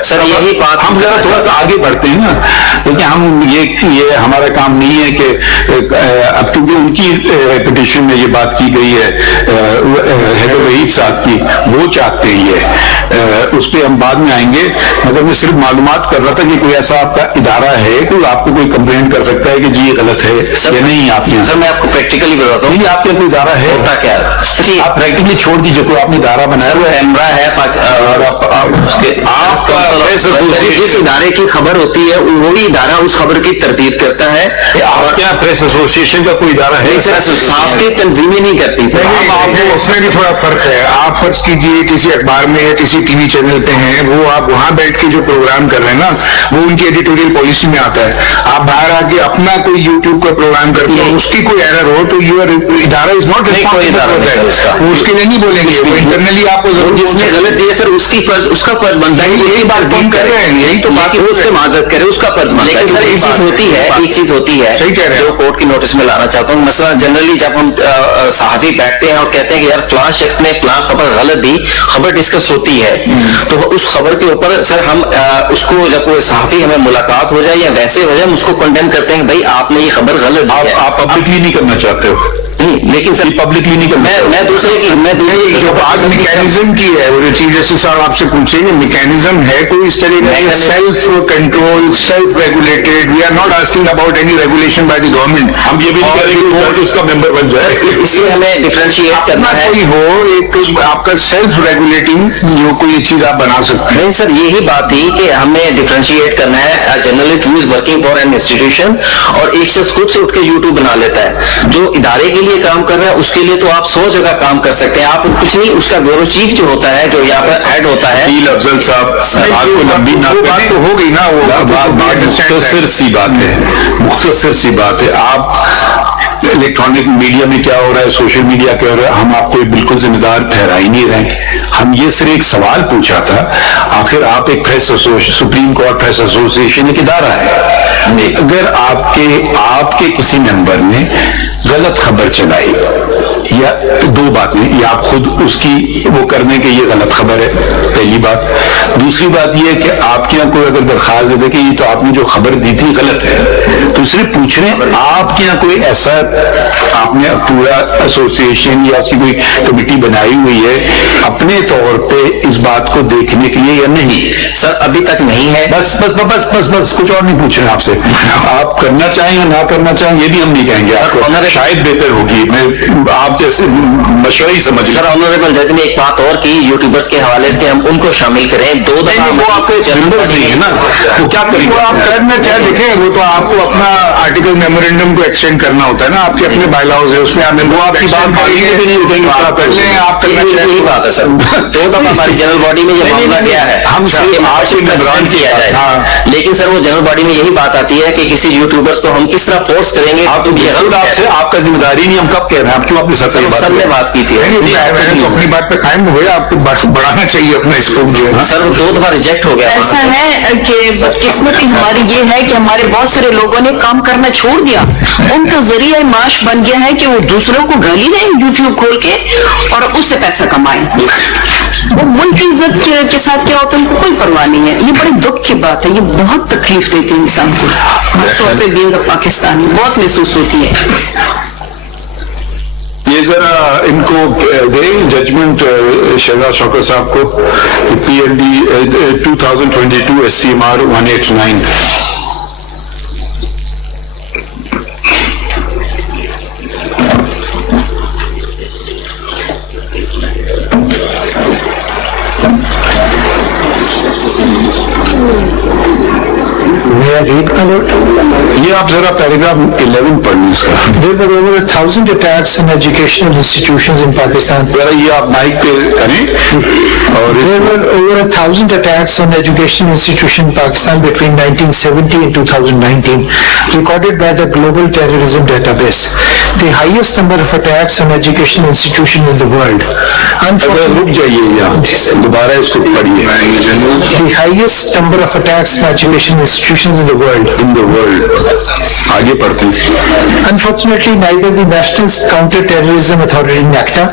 سر. یہی بات ہم ذرا تھوڑا سا آگے بڑھتے ہیں نا, کیونکہ ہم یہ ہمارا کام نہیں ہے کہ اب کیونکہ ان کی پٹیشن میں یہ بات کی گئی ہے حیدر وحید صاحب کی, وہ چاہتے ہیں یہ, اس پہ ہم بعد میں آئیں گے. مگر میں صرف معلومات کر رہا تھا کہ کوئی ایسا آپ کا ادارہ ہے کوئی آپ کو کوئی کمپلین کر سکتا ہے کہ جی یہ غلط ہے یا نہیں آپ کے. سر میں آپ کو پریکٹیکلی بتاتا ہوں, آپ کا کوئی ادارہ ہے, ہوتا کیا ہے آپ پریکٹیکلی چھوڑ دیجیے, کوئی آپ نے ادارہ بنایا ہوا ہے, ایمرا ہے, آپ کا جس ادارے کی خبر ہوتی ہے وہی ادارہ اس خبر کی تردید کرتا ہے. آپ کے یہاں پریس ایسوسیشن کا کوئی ادارہ ہے؟ صاحب کی تنظیمیں نہیں کرتی سر. اس میں بھی تھوڑا فرق ہے. آپ فرض کیجئے کسی اخبار میں یا کسی ٹی وی چینل پہ ہیں, وہ آپ وہاں بیٹھ کے جو پروگرام کر رہے ہیں نا, وہ ان کی ایڈیٹوریل پالیسی میں آتا ہے. آپ باہر آ کے اپنا کوئی یوٹیوب کا پروگرام کرتے ہیں, اس کی کوئی ایرر ہو تو یور ادارہ از ناٹ ریسپانسبل, وہ اس کے لیے نہیں بولیں گے. انٹرنلی آپ کو جس نے غلط دیا سر اس کا فرض بنتا ہے, یہی بات کون کر رہے ہیں, یہی تو بات ہے, اس پہ معذرت کرے, اس کا فرض بنتا ہے. لیکن سر ایک چیز ہوتی ہے جو کورٹ کی نوٹس میں لانا چاہتا ہوں. مثلا جنرلی جب ہم صحافی بیٹھتے ہیں اور کہتے ہیں کہ یار فلاں شخص نے فلاں خبر غلط دی, خبر ڈسکس ہوتی ہے, تو اس خبر کے اوپر سر ہم اس کو جب کوئی صحافی ہمیں ملاقات ہو جائے یا ویسے ہو جائے, ہم اس کو کنڈیم کرتے ہیں کہ بھائی آپ نے یہ خبر غلط دی ہے. آپ پبلکلی نہیں کرنا چاہتے ہو, لیکن سر پبلکلی نہیں کرنا. میں دوسرے کی جو بات میکینزم کی ہے, وہ جو چیف جسٹس صاحب آپ سے پوچھیں گے میکینزم ہے کوئی اس طرح کا self control, self regulated. We are not asking about any regulation by the government. ہم یہ بھی نہیں کہہ رہے کہ کورٹ اس کا ممبر بن جائے, اس لیے ہمیں ڈفرینشیٹ کرنا ہے. کوئی ہو ایک آپ کا سیلف ریگولیٹنگ جو کوئی چیز آپ بنا سکتے ہیں. نہیں سر, یہی بات تھی کہ ہمیں ڈفرینشیٹ کرنا ہے. Journalist who is working for an institution, اور ایک شخص خود سے اٹھ کے یوٹیوب بنا لیتا ہے. جو ادارے کے لیے کام کر رہا ہے اس کے لیے تو آپ 100 جگہ کام کر سکتے ہیں. آپ کچھ نہیں, اس کا بیورو چیف جو ہوتا ہے, جو یہاں پر ہیڈ ہوتا ہے, افضل صاحب بات کو لمبی نہ بات تو ہو گئی نا, وہ مختصر سی بات ہے, مختصر سی بات ہے. آپ الیکٹرانک میڈیا میں کیا ہو رہا ہے, سوشل میڈیا کیا ہو رہا ہے, ہم آپ کو بالکل ذمہ دار ٹھہرا ہی نہیں رہے. ہم یہ صرف ایک سوال پوچھا تھا, آخر آپ ایک press supreme court press association ایک ادارہ ہے, اگر آپ کے کسی ممبر نے غلط خبر چلائی, یا دو باتیں, یا آپ خود اس کی وہ کرنے کہ یہ غلط خبر ہے, پہلی بات. دوسری بات یہ ہے کہ آپ کے یہاں کوئی اگر درخواست دے کہ یہ تو آپ نے جو خبر دی تھی غلط ہے, تو صرف پوچھ رہے ہیں آپ کے یہاں کوئی ایسا آپ نے پورا ایسوسیشن یا اس کی کوئی کمیٹی بنائی ہوئی ہے اپنے طور پہ اس بات کو دیکھنے کے لیے یا نہیں؟ سر ابھی تک نہیں ہے. بس بس بس بس بس کچھ اور نہیں پوچھ رہے ہیں آپ سے. آپ کرنا چاہیں یا نہ کرنا چاہیں یہ بھی ہم نہیں کہیں گے آپ کو, شاید بہتر ہوگی. میں آپ جیسے مشورہ ہی سمجھ. سر آنریبل جج نے ایک بات اور کی یوٹیوبرز کے حوالے سے, ہم ان کو شامل کریں. 2 دفعہ وہ آپ کے چیمبرز نہیں ہے نا, وہ کیا کریں گے؟ آپ کرنا چاہے دیکھیں, وہ تو آپ کو اپنا آرٹیکل میمورینڈم کو ایکسٹینڈ کرنا ہوتا ہے نا, آپ کے اپنے بائی لاؤز ہے, اس میں آپ کی بات بھی نہیں رکیں گے. آپ کر لیں, آپ کرنا چاہیں. یہی بات ہے سر, 2 دفعہ ہماری جنرل باڈی میں یہ معاملہ کیا ہے, ہم کیا جائے. لیکن سر وہ جنرل باڈی میں یہی بات آتی ہے کہ کسی یوٹیوبرز کو ہم کس طرح فورس کریں گے. آپ سے آپ کا ذمہ داری نہیں, ہم کب کہہ رہے ہیں, آپ کیوں اپنے سب نے بات کی تھی. تو اپنی بات پہ قائم ہوئے, آپ کو بڑھانا چاہیے اپنا اسکوپ جو ہے. سر وہ 2 دفعہ ریجیکٹ ہو گیا. ایسا ہے کہ بدقسمتی ہماری یہ ہے کہ ہمارے بہت سارے لوگوں نے کام کرنا چھوڑ دیا, ان کا ذریعہ معاش بن گیا ہے کہ وہ دوسروں کو گالی دیں یوٹیوب کھول کے اور اس سے پیسہ کمائیں. وہ ملک کی عزت کے ساتھ کیا ہوتا ہے ان کو کوئی پرواہ نہیں ہے. یہ بڑی دکھ کی بات ہے, یہ بہت تکلیف دیتی ہے انسان کو, خاص طور پہ بینگ پاکستانی بہت محسوس ہوتی ہے. یہ ذرا ان کو دیں ججمنٹ شہزاد شوکت صاحب کو, P L D 2022 S C M R 189. I read, my lord? یہ آپ ذرا پیراگراف 11 پڑھیں اس کا. There were over 1,000 attacks on educational institutions in Pakistan. ذرا یہ آپ مائک پہ کریں. اور There were over 1,000 attacks on educational institutions in Pakistan between 1970 and 2019, recorded by the Global Terrorism Database. The highest number of attacks on educational institutions in the world. رک جائیے یہاں دوبارہ اس کو پڑھیے. The highest number of attacks on educational institutions in the world. آگے پڑھتے ہیں. Unfortunately, neither the National Counter-Terrorism Authority NACTA,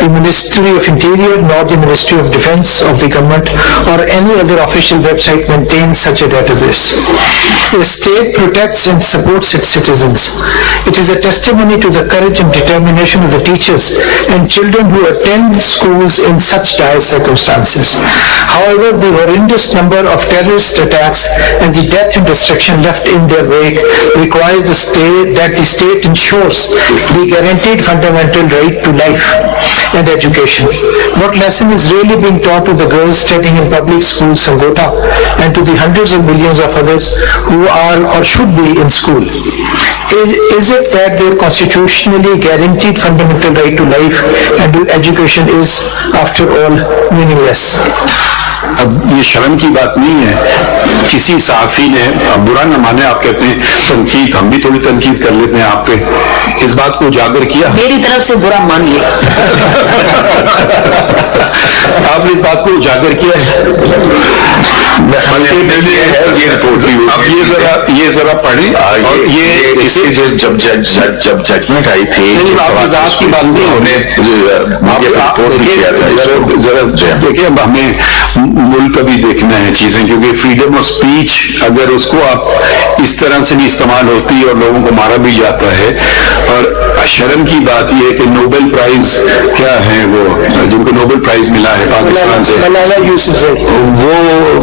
the Ministry of Interior, nor the Ministry of Defense of the government or any other official website maintains such a database. The state protects and supports its citizens. It is a testimony to the courage and determination of the teachers and children who attend schools in such dire circumstances. However, the horrendous number of terrorist attacks and the death and destruction left in their wake requires that the state ensures the guaranteed fundamental right to life and education. What lesson is really being taught to the girls studying in public schools in Gota and to the hundreds of millions of others who are or should be in school? Is it that their constitutionally guaranteed fundamental right to life and to education is, after all, meaningless? اب یہ شرم کی بات نہیں ہے. کسی صحافی نے, برا نہ مانے, آپ کہتے ہیں تنقید, ہم بھی تھوڑی تنقید کر لیتے ہیں آپ پہ, اس بات کو اجاگر کیا. میری طرف سے برا مان لیا. آپ نے اس بات کو اجاگر کیا ہے. اب یہ ذرا پڑھیں. اور یہ جب ججمنٹ آئی تھی آپ کی بات نہیں, دیکھیں اب ہمیں ملک کا بھی دیکھنا ہے چیزیں, کیونکہ فریڈم آف اسپیچ اگر اس کو آپ اس طرح سے بھی استعمال ہوتی ہے اور لوگوں کو مارا بھی جاتا ہے. اور شرم کی بات یہ ہے کہ نوبل پرائز کیا ہے وہ جن کو نوبل پرائز ملا ہے پاکستان سے, وہ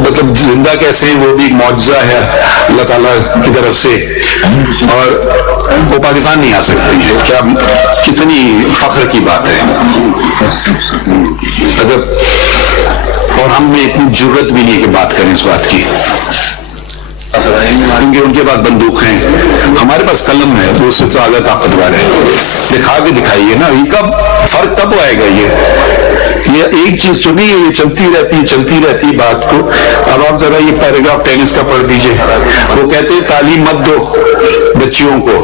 مطلب زندہ کیسے ہیں, وہ بھی ایک معجزہ ہے اللہ تعالیٰ کی طرف سے, اور وہ پاکستان نہیں آ سکتے. کیا کتنی فخر کی بات ہے. اور ہم میں اتنی جرت بھی نہیں کہ بات کریں اس بات کی, کیونکہ ان کے پاس بندوق ہیں, ہمارے پاس قلم ہے, وہ اس سے زیادہ طاقتور ہے. دکھا کے دکھائیے نا, یہ کب فرق کب آئے گا. یہ ایک چیز تو نہیں ہے, یہ چلتی رہتی بات کو. اب آپ ذرا یہ پیراگراف 10 کا پڑھ دیجئے. وہ کہتے ہیں تعلیم مت دو بچیوں کو.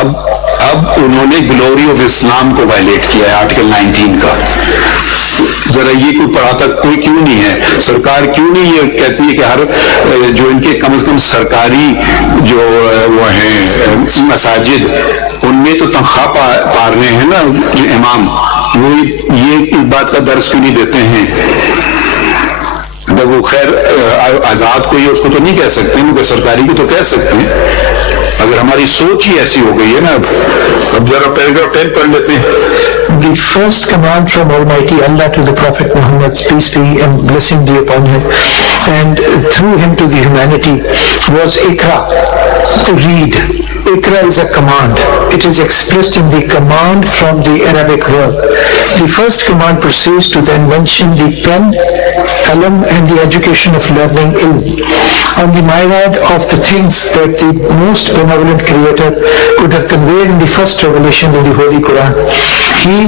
اب انہوں نے گلوری آف اسلام کو وائلیٹ کیا ہے, آرٹیکل 19 کا. ذرا یہ کوئی پڑھاتا کوئی کیوں نہیں ہے, سرکار کیوں نہیں یہ کہتی ہے کہ ہر جو ان کے کم از کم سرکاری جو وہ ہیں مساجد, ان میں تو تنخواہ پا رہے ہیں نا جو امام, وہ یہ اس بات کا درس کیوں نہیں دیتے ہیں. وہ خیر آزاد کو یہ اس کو تو نہیں کہہ سکتے, مگر سرکاری کو تو کہہ سکتے ہیں. اگر ہماری سوچ ہی ایسی ہو گئی ہے نا. اب ذرا پیراگراف 10 پڑھ لیتے ہیں. The first command from Almighty Allah to the Prophet Muhammad, peace be and blessing be upon him, and through him to the humanity, was Iqra, read. Iqra is a command. It is expressed in the command from the Arabic verb. The first command proceeds to then mention the pen, qalam, and the education of learning ilm. On the myriad of the things that the most benevolent Creator could have conveyed in the first revelation in the Holy Quran, He,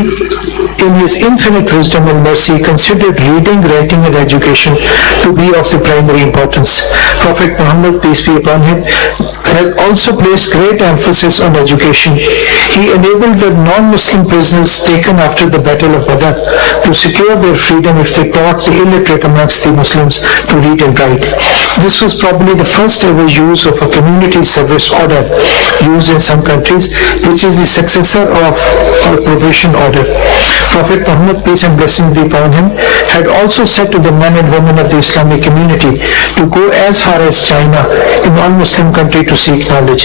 in His infinite wisdom and mercy, considered reading, writing, and education to be of the primary importance. Prophet Muhammad, peace be upon him, has also placed great emphasis on education. He enabled the non-Muslim prisoners taken after the Battle of Badr to secure their freedom if they taught the illiterate amongst the Muslims to read and write. This was probably the first ever use of a community service order used in some countries, which is the successor of our probation order. Prophet Muhammad, peace and blessings be upon him, had also said to the men and women of the Islamic community to go as far as China, a non-Muslim country, to seek knowledge.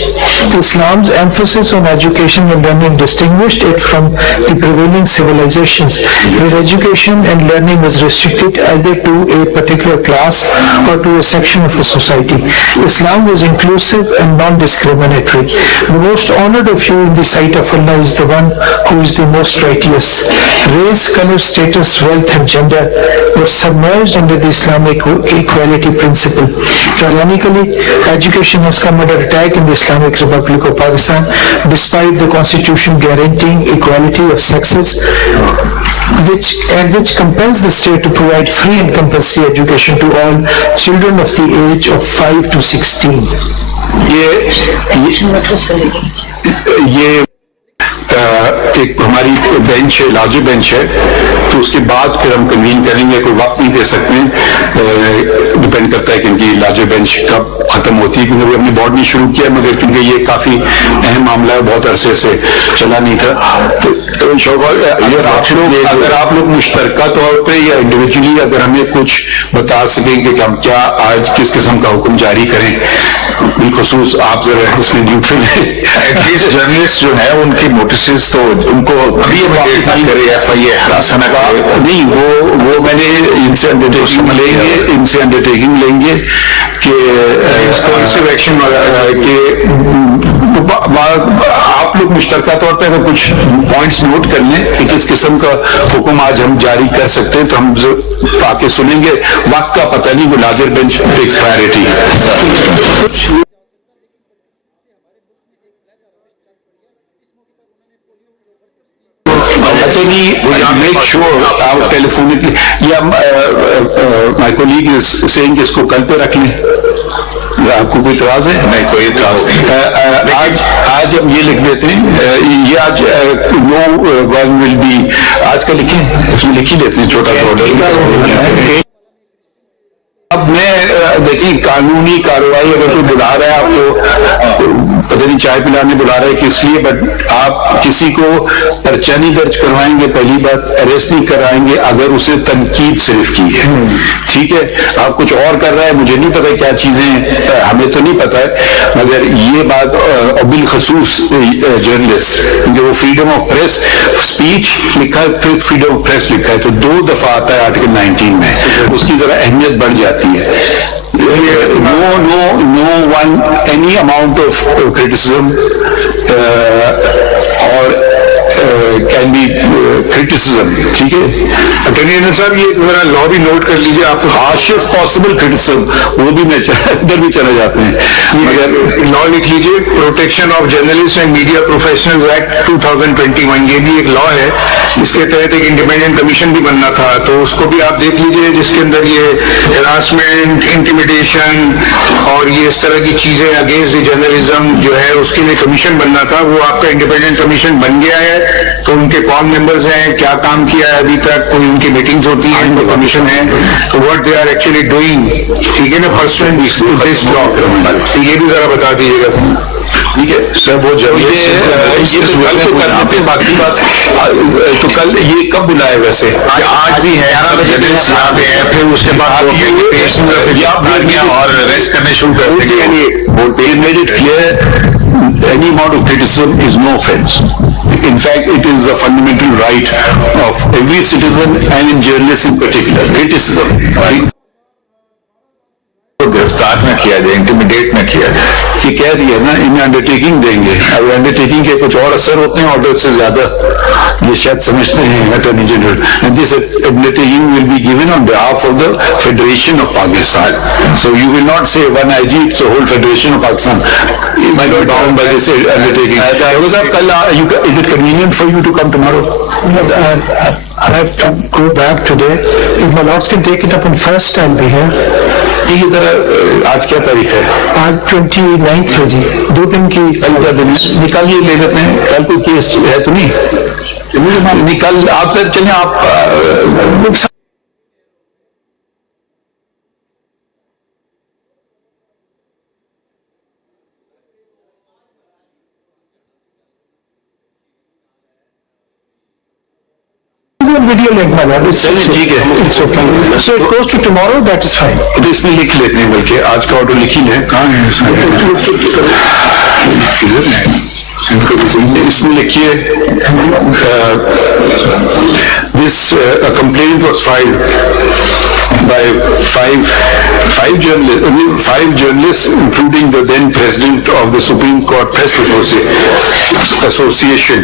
Islam's emphasis on education and learning distinguished it from the prevailing civilizations, where education and learning was restricted either to a particular class or to a section of a society. Islam was inclusive and non-discriminatory. The most honored of you in the sight of Allah is the one who is the most righteous. Race, color, status, wealth, and gender were submerged under the Islamic equality principle. Ironically, education has come under attack in the Islamic Republic of Pakistan, despite the constitution guaranteeing equality of sexes, which compels the state to provide free and compulsory education to all children of the age of 5 to 16. یہ ایک ہماری bench ہے، larger bench ہے، تو اس کے بعد پھر ہم کنوین کریں گے. کوئی وقت نہیں دے سکتے، ڈپینڈ کرتا ہے کہ ان کی لارجر بینچ کب ختم ہوتی ہے، کیونکہ ہم نے بورڈ نہیں شروع کیا، مگر کیونکہ یہ کافی اہم معاملہ ہے، بہت عرصے سے چلا نہیں تھا. اگر آپ لوگ مشترکہ طور پہ یا انڈیویجولی اگر ہمیں کچھ بتا سکیں کہ ہم کیا آج کس قسم کا حکم جاری کریں، بالخصوص آپ ذرا اس میں نیوٹرل ہیں. ایٹ لیسٹ جرنلسٹ جو ہے ان کی نوٹسز تو ان کو ابھی واپس کرے ایف آئی اے ہراساں نہیں، وہ میں نے ان سے انڈرٹیکنگ لیں گے کہ ایکشن آپ لوگ مشترکہ طور پہ اگر کچھ پوائنٹس نوٹ کر لیں کہ کس قسم کا حکم آج ہم جاری کر سکتے ہیں تو ہم آ کے سنیں گے. وقت کا پتہ نہیں، وہ لارجر بینچ ٹیکس پرائیورٹی. اچھا جی، میک شیور آپ ٹیلیفونکلی یا مائی کولیگ از سیئنگ کہ اس کو کل پہ رکھ لیں. آپ کو کوئی اعتراض ہے؟ نہیں، کوئی اعتراض نہیں. آج ہم یہ لکھ دیتے ہیں، یہ آج نو ون ول بی، آج کا لکھیں، اس میں لکھ ہی لیتے ہیں چھوٹا سا آرڈر. اب میں دیکھیں قانونی کارروائی اگر کوئی بلا رہا ہے آپ کو، پتہ نہیں چائے پلانے بلا رہا ہے کس لیے، بٹ آپ کسی کو پرچہ نہیں درج کروائیں گے، پہلی بات اریسٹ نہیں کرائیں گے اگر اسے تنقید صرف کی ہے. ٹھیک ہے، آپ کچھ اور کر رہا ہے، مجھے نہیں پتا کیا چیزیں ہیں، ہمیں تو نہیں پتا ہے، مگر یہ بات بالخصوص جرنلسٹ، کیونکہ وہ فریڈم آف پریس اسپیچ لکھا ہے، پھر فریڈم آف پریس لکھا ہے، تو 2 دفعہ آتا ہے آرٹیکل 19 میں، اس کی ذرا اہمیت بڑھ جاتی ہے. No one, any amount of criticism or can be criticism. ٹھیک ہے اٹارنی جنرل صاحب، یہ ذرا لا بھی نوٹ کر لیجیے. آپ کو harshest possible criticism وہ بھی میں ادھر بھی چلے جاتے ہیں، مگر لا لکھ لیجیے. Protection of journalist and media professionals act 2021، یہ بھی ایک لا ہے، اس کے تحت ایک انڈیپینڈنٹ کمیشن بھی بننا تھا، تو اس کو بھی آپ دیکھ لیجیے، جس کے اندر یہ ہراسمنٹ، انٹیمیڈیشن اور یہ اس طرح کی چیزیں اگینسٹ جرنلزم جو ہے اس کے لیے کمیشن بننا تھا. وہ آپ کا انڈیپینڈنٹ کمیشن بن گیا ہے، تو ان کے کون ممبرز ہیں، کیا کام کیا ہے ابھی تک، کوئی ان کی میٹنگز ہوتی ہیں، ان کو کمیشن ہے، تو what they are actually doing. ٹھیک ہے نا، پرسنٹ دس لا، یہ بھی ذرا بتا دیجیے گا. ٹھیک ہے سر، وہ کل کو کر دیتے ہیں. باقی بات تو کل یہ کب بلائے ویسے؟ آج بھی ہے، 11 بجے یہاں پہ ہے، پھر اس کے بعد اور ریسٹ کرنے شروع کر دیں گے. made it clear any amount of criticism is no offense. In fact, it is a fundamental right of every citizen and in journalists in particular. Criticism, right? گرفتار نہ کیا جائے، انٹیمیڈیٹ نہ کیا جائے. یہ کہہ رہی ہے نا، انہیں انڈرٹیکنگ دیں گے، اب انڈرٹیکنگ کے کچھ اور اثر ہوتے ہیں آرڈر سے زیادہ، یہ شاید سمجھتے ہیں attorney general. And this undertaking will be given on behalf of the federation of Pakistan. So you will not say one I G, it's whole federation of Pakistan bound by this undertaking. صاحب کل is it convenient for you to come tomorrow? I have to go back today. If my lords can take it up on 1st, I'll be here. ٹھیک ہے ذرا، آج کیا تاریخ ہے؟ آج 29 ہے جی، 2 دن کی. کل کا دن نکال یہ لے لیتے ہیں، کل کوئی کیس ہے تو نہیں؟ نکل آپ سر چلیں، آپ video link, my lord. ٹھیک ہے، It's okay. So it goes to tomorrow, that is fine. تو اس میں لکھ لیتے ہیں، بلکہ آج کا آرڈر لکھ ہی لیں. کہاں ہے اس میں لکھیے this complaint was filed by five journalists, including the then president of the Supreme Court Press Association.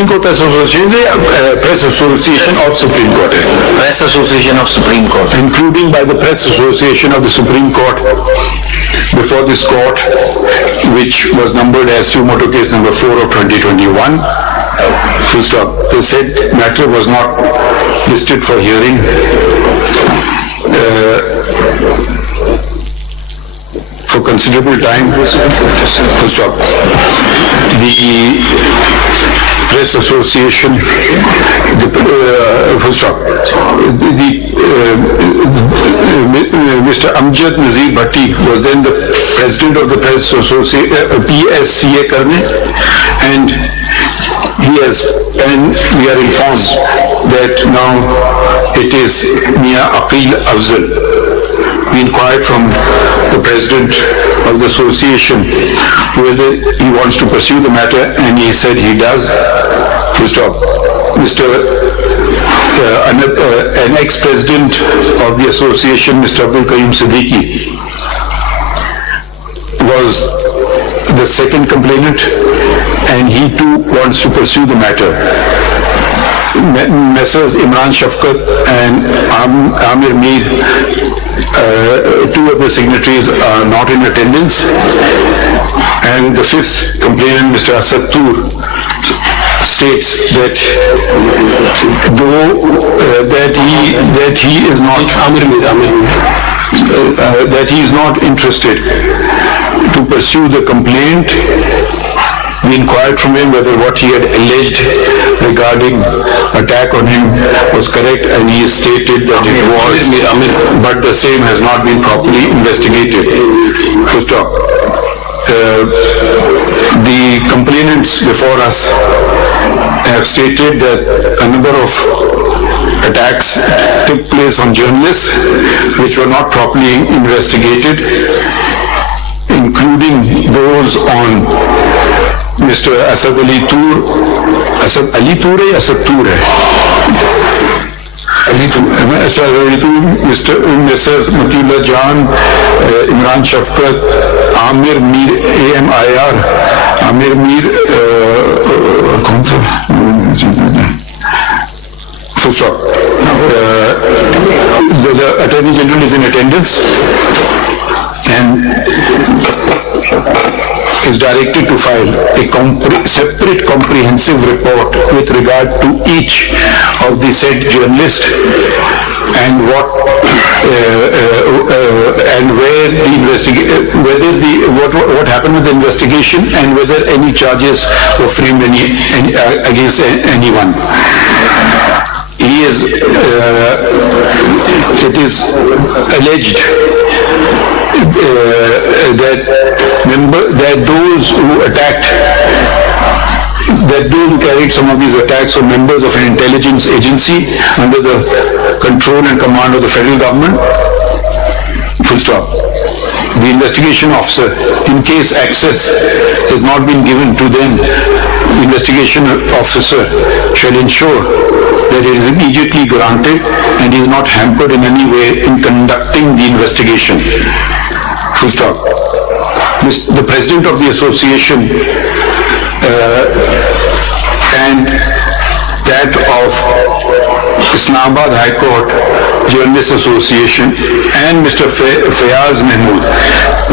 Supreme Court Press Association, Press Association of Supreme Court, Press Association of Supreme Court, including by the Press Association of the Supreme Court before this court, which was numbered as suo motu case number 4 of 2021. Full stop. They said matter was not listed for hearing. For considerable time. Full stop. The Press Association, full stop. Mr. Amjad Nazir Bhatti was then the president of the Press Association, PSCA Karne, and we are informed that now it is Mia Aqil Afzal. We inquired from the president of the association whether he wants to pursue the matter, and he said he does. Full stop. An ex-president of the association, Mr. Abdul Qayom Siddique, was the second complainant, and he too wants to pursue the matter. Messrs. Imran Shafqat and Amir Mir, two of the signatories, are not in attendance, and the fifth complainant, Mr. Asad Toor, states that he is not interested to pursue the complaint. We inquired from him whether what he had alleged regarding attack on him was correct, and he stated that it was, but the same has not been properly investigated. Full stop. The complainants before us have stated that a number of attacks took place on journalists which were not properly investigated, including those on Mr. Asad Ali Toor, Asad Ali Toor, Mr. Matullah Jan, Imran Shafqat, Amir Mir, AMIR, Amir Mir, full stop. The Attorney General is in attendance and is directed to file a separate comprehensive report with regard to each of the said journalists and what happened with the investigation and whether any charges were framed against anyone. It is alleged that those who carried some of these attacks were members of an intelligence agency under the control and command of the federal government. Full stop. The investigation officer, in case access has not been given to them, the investigation officer shall ensure that it is immediately granted and is not hampered in any way in conducting the investigation. Full stop. The president of the association and that of Islamabad High Court Journalist Association and Mr. Faez Mahmood,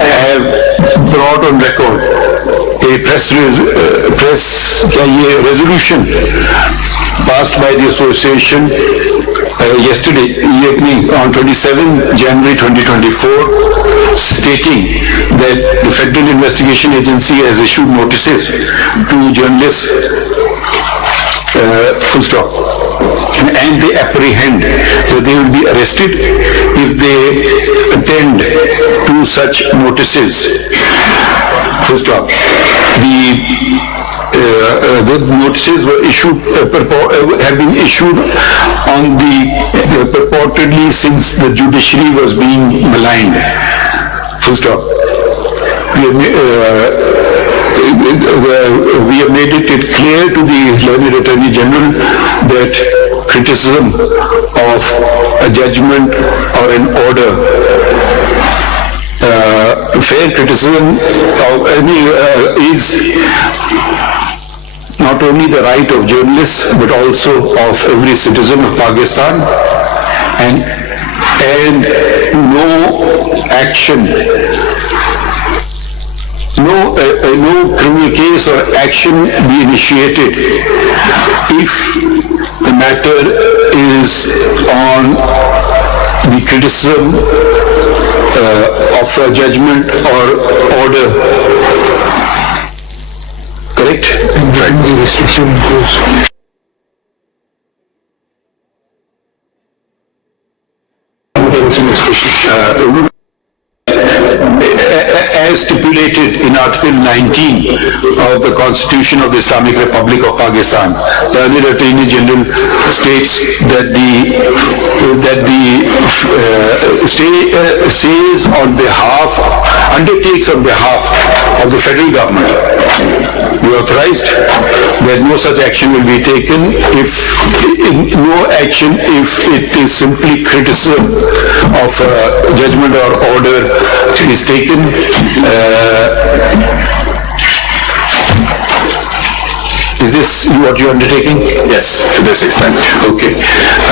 have brought on record a resolution passed by the association yesterday evening on 27 January 2024, stating that the Federal Investigation Agency has issued notices to journalists, full stop, and they apprehend that they will be arrested if they attend to such notices, full stop. The notices were issued, have been issued on the purportedly since the judiciary was being maligned. Full stop. We have made it clear to the learned Attorney General that criticism of a judgment or an order fair criticism is not only the right of journalists but also of every citizen of Pakistan, and no action, no criminal case or action be initiated if the matter is on the criticism of a judgment or order. Correct? And the restriction imposed. As stipulated in Article 19 of the Constitution of the Islamic Republic of Pakistan, the Honorable Attorney General states that undertakes on behalf of the federal government. We authorized that no such action will be taken if it is simply criticism of a judgment or order is taken. Is this what you are undertaking? Yes, to this extent. Okay.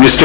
Mr.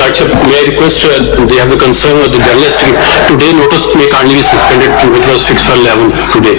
Lordship, may I request they have the concern of the journalist today notice may kindly be suspended which was fixed for 11 today.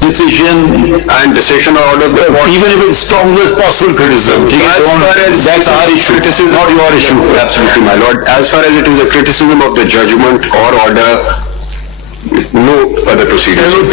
decision and decision or order, even if it's strongest possible criticism, that's our issue, criticism not your issue. Absolutely, my lord. As far as it is a criticism of the judgment or order, no other procedures.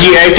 GIT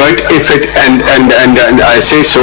but if it and I say so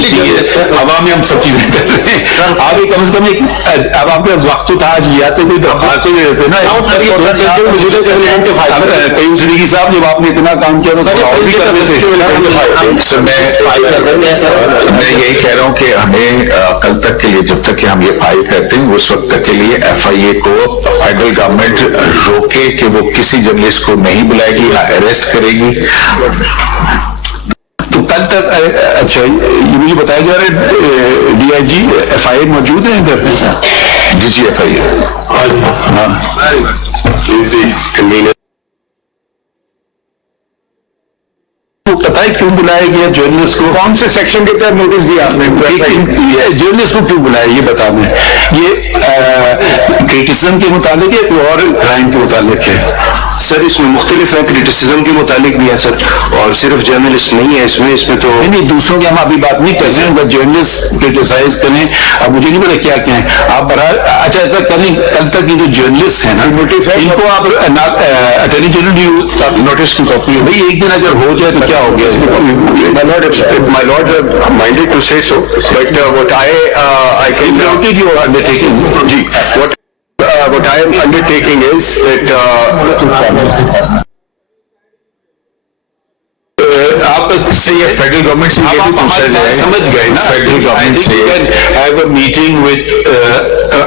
کی ہے, ہوا میں ہم سب چیزیں کر رہے ہیں. آپ کم از کم اب آپ کے پاس وقت تو تھا, آج یہ آتے کوئی درخواست ہو دیتے نا. قیوم صدیقی صاحب جب آپ نے اتنا کام کیا میں یہی کہہ رہا ہوں کہ ہمیں کل تک کے لیے, جب تک کہ ہم یہ فائل کرتے ہیں اس وقت تک کے لیے ایف آئی اے کو فیڈرل گورنمنٹ روکے کہ وہ کسی جرنلسٹ کو نہیں بلائے گی, نہ اریسٹ کرے گی. تو کل تک اچھا یہ مجھے بتایا جا رہا ہے D I G F I اے موجود ہے ادھر؟ جی ایف آئی اے پتا ہے کیوں بلایا گیا جرنلسٹ کو؟ کون سے سیکشن کے تحت نوٹس دیا آپ نے جرنلسٹ کو کیوں بلایا یہ بتا دیں. یہ کرٹیسزم کے متعلق ہے کوئی اور کرائم کے متعلق ہے؟ سر اس میں مختلف ہے, کرٹیسزم کے متعلق بھی ہے سر, اور صرف جرنلسٹ نہیں ہے اس میں تو نہیں دوسروں کی ہم ابھی بات نہیں کر رہے ہیں, اگر جرنلسٹ کرٹیسائز کریں. اب مجھے نہیں پتا کیا کیا ہے آپ اچھا ایسا کریں کل تک یہ جو جرنلسٹ ہیں نا ان کو آپ اٹارنی جنرل نوٹس کی کاپی بھائی ایک دن اگر ہو جائے تو کیا ہو گیا؟ My lord minded to say so, but what I can you are undertaking. what I am undertaking is that آپ سے یہ فیڈرل گورنمنٹ سے یہ بھی پوچھا جائے, سمجھ گئے نا فیڈرل گورنمنٹ سے have a meeting with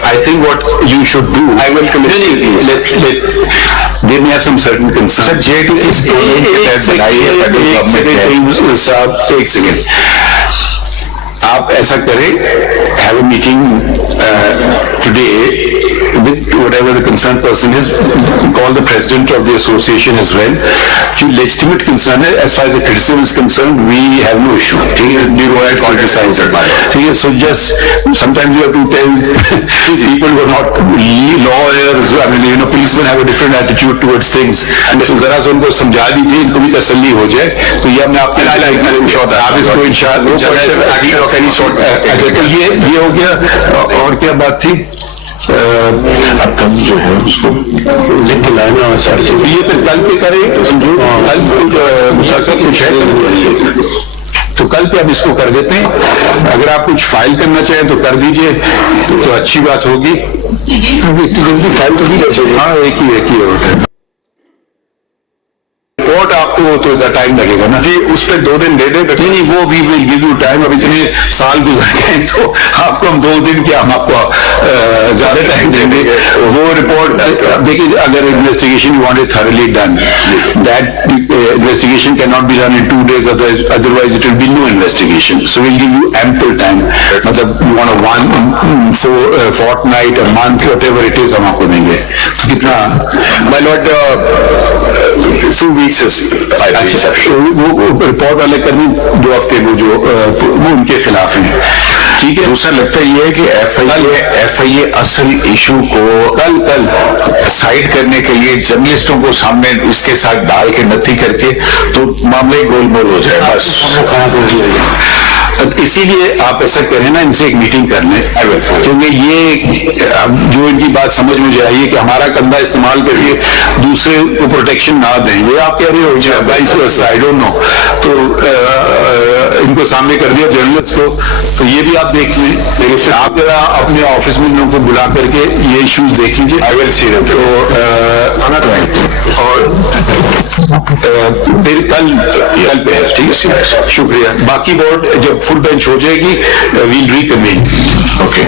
I think what you should do I will they may have some certain concerns. Sir, J2 is ایک سیکنڈ آپ ایسا کریں, have a meeting today with whatever the concerned person is, call the president of the association as well. جو legitimate concern ہے, as far as the criticism is concerned, we have no issue. The royal criticize it. So just sometimes you have to tell people who are not lawyers, I mean, policemen have a different attitude towards things. So ذرا سے ان کو سمجھا دیجیے, ان کو بھی تسلی ہو جائے. تو یہ ہم نے آپ کو آپ اس کو انشاءاللہ یہ ہو گیا. اور کیا بات تھی؟ جو ہے اس کو لکھ کے لانا اور ساری چیز یہ پھر کل پہ کریں, کل مسلسل کچھ ہے تو کل پہ اب اس کو کر دیتے ہیں. اگر آپ کچھ فائل کرنا چاہیں تو کر دیجئے تو اچھی بات ہوگی. فائل تو نہیں کر سکتے, ہاں ایک ہی ہے رپورٹ آپ کو تو ٹائم لگے گا نا جی, اس پہ 2 دن دے دیں. نہیں وہ بھی ول گیو یو ٹائم. اب اتنے سال گزر گئے تو آپ کو ہم 2 دن کیا, ہم آپ کو زیادہ ٹائم دیں گے. وہ رپورٹ دیکھیے, اگر investigation you want it thoroughly done, that investigation can not be done in 2 days, otherwise it will be no investigation. So we'll give you ample time. مطلب you want a fortnight, a month, whatever it is, ہم آپ کو دیں گے. کتنا My lord, 2 weeks is وہ report والے کرنی 2 ہفتے وہ ان کے خلاف ہیں. ٹھیک ہے. دوسرا لگتا یہ ہے کہ ایف آئی اے اصل ایشو کو کل سائڈ کرنے کے لیے جرنلسٹوں کو سامنے اس کے ساتھ ڈال کے نتی کر کے تو معاملے گول مول ہو جائے بس. اسی لیے آپ ایسا کریں نا, ان سے ایک میٹنگ کر لیں, کیونکہ یہ جو ان کی بات سمجھ میں جائے کہ ہمارا کندھا استعمال کر کے دوسرے کو پروٹیکشن نہ دیں. یہ آپ کہہ رہے ہو جائے آئی ڈونٹ نو, تو ان کو سامنے کر دیا جرنلسٹ کو. تو یہ بھی آپ دیکھ لیں, آپ ذرا اپنے آفس میں لوگوں کو بلا کر کے یہ ایشوز دیکھ لیجیے. تو اور پھر کل پہ ہے. ٹھیک ہے, شکریہ. باقی بورڈ جب فل بینچ ہو جائے گی ویل ریکنوین. اوکے.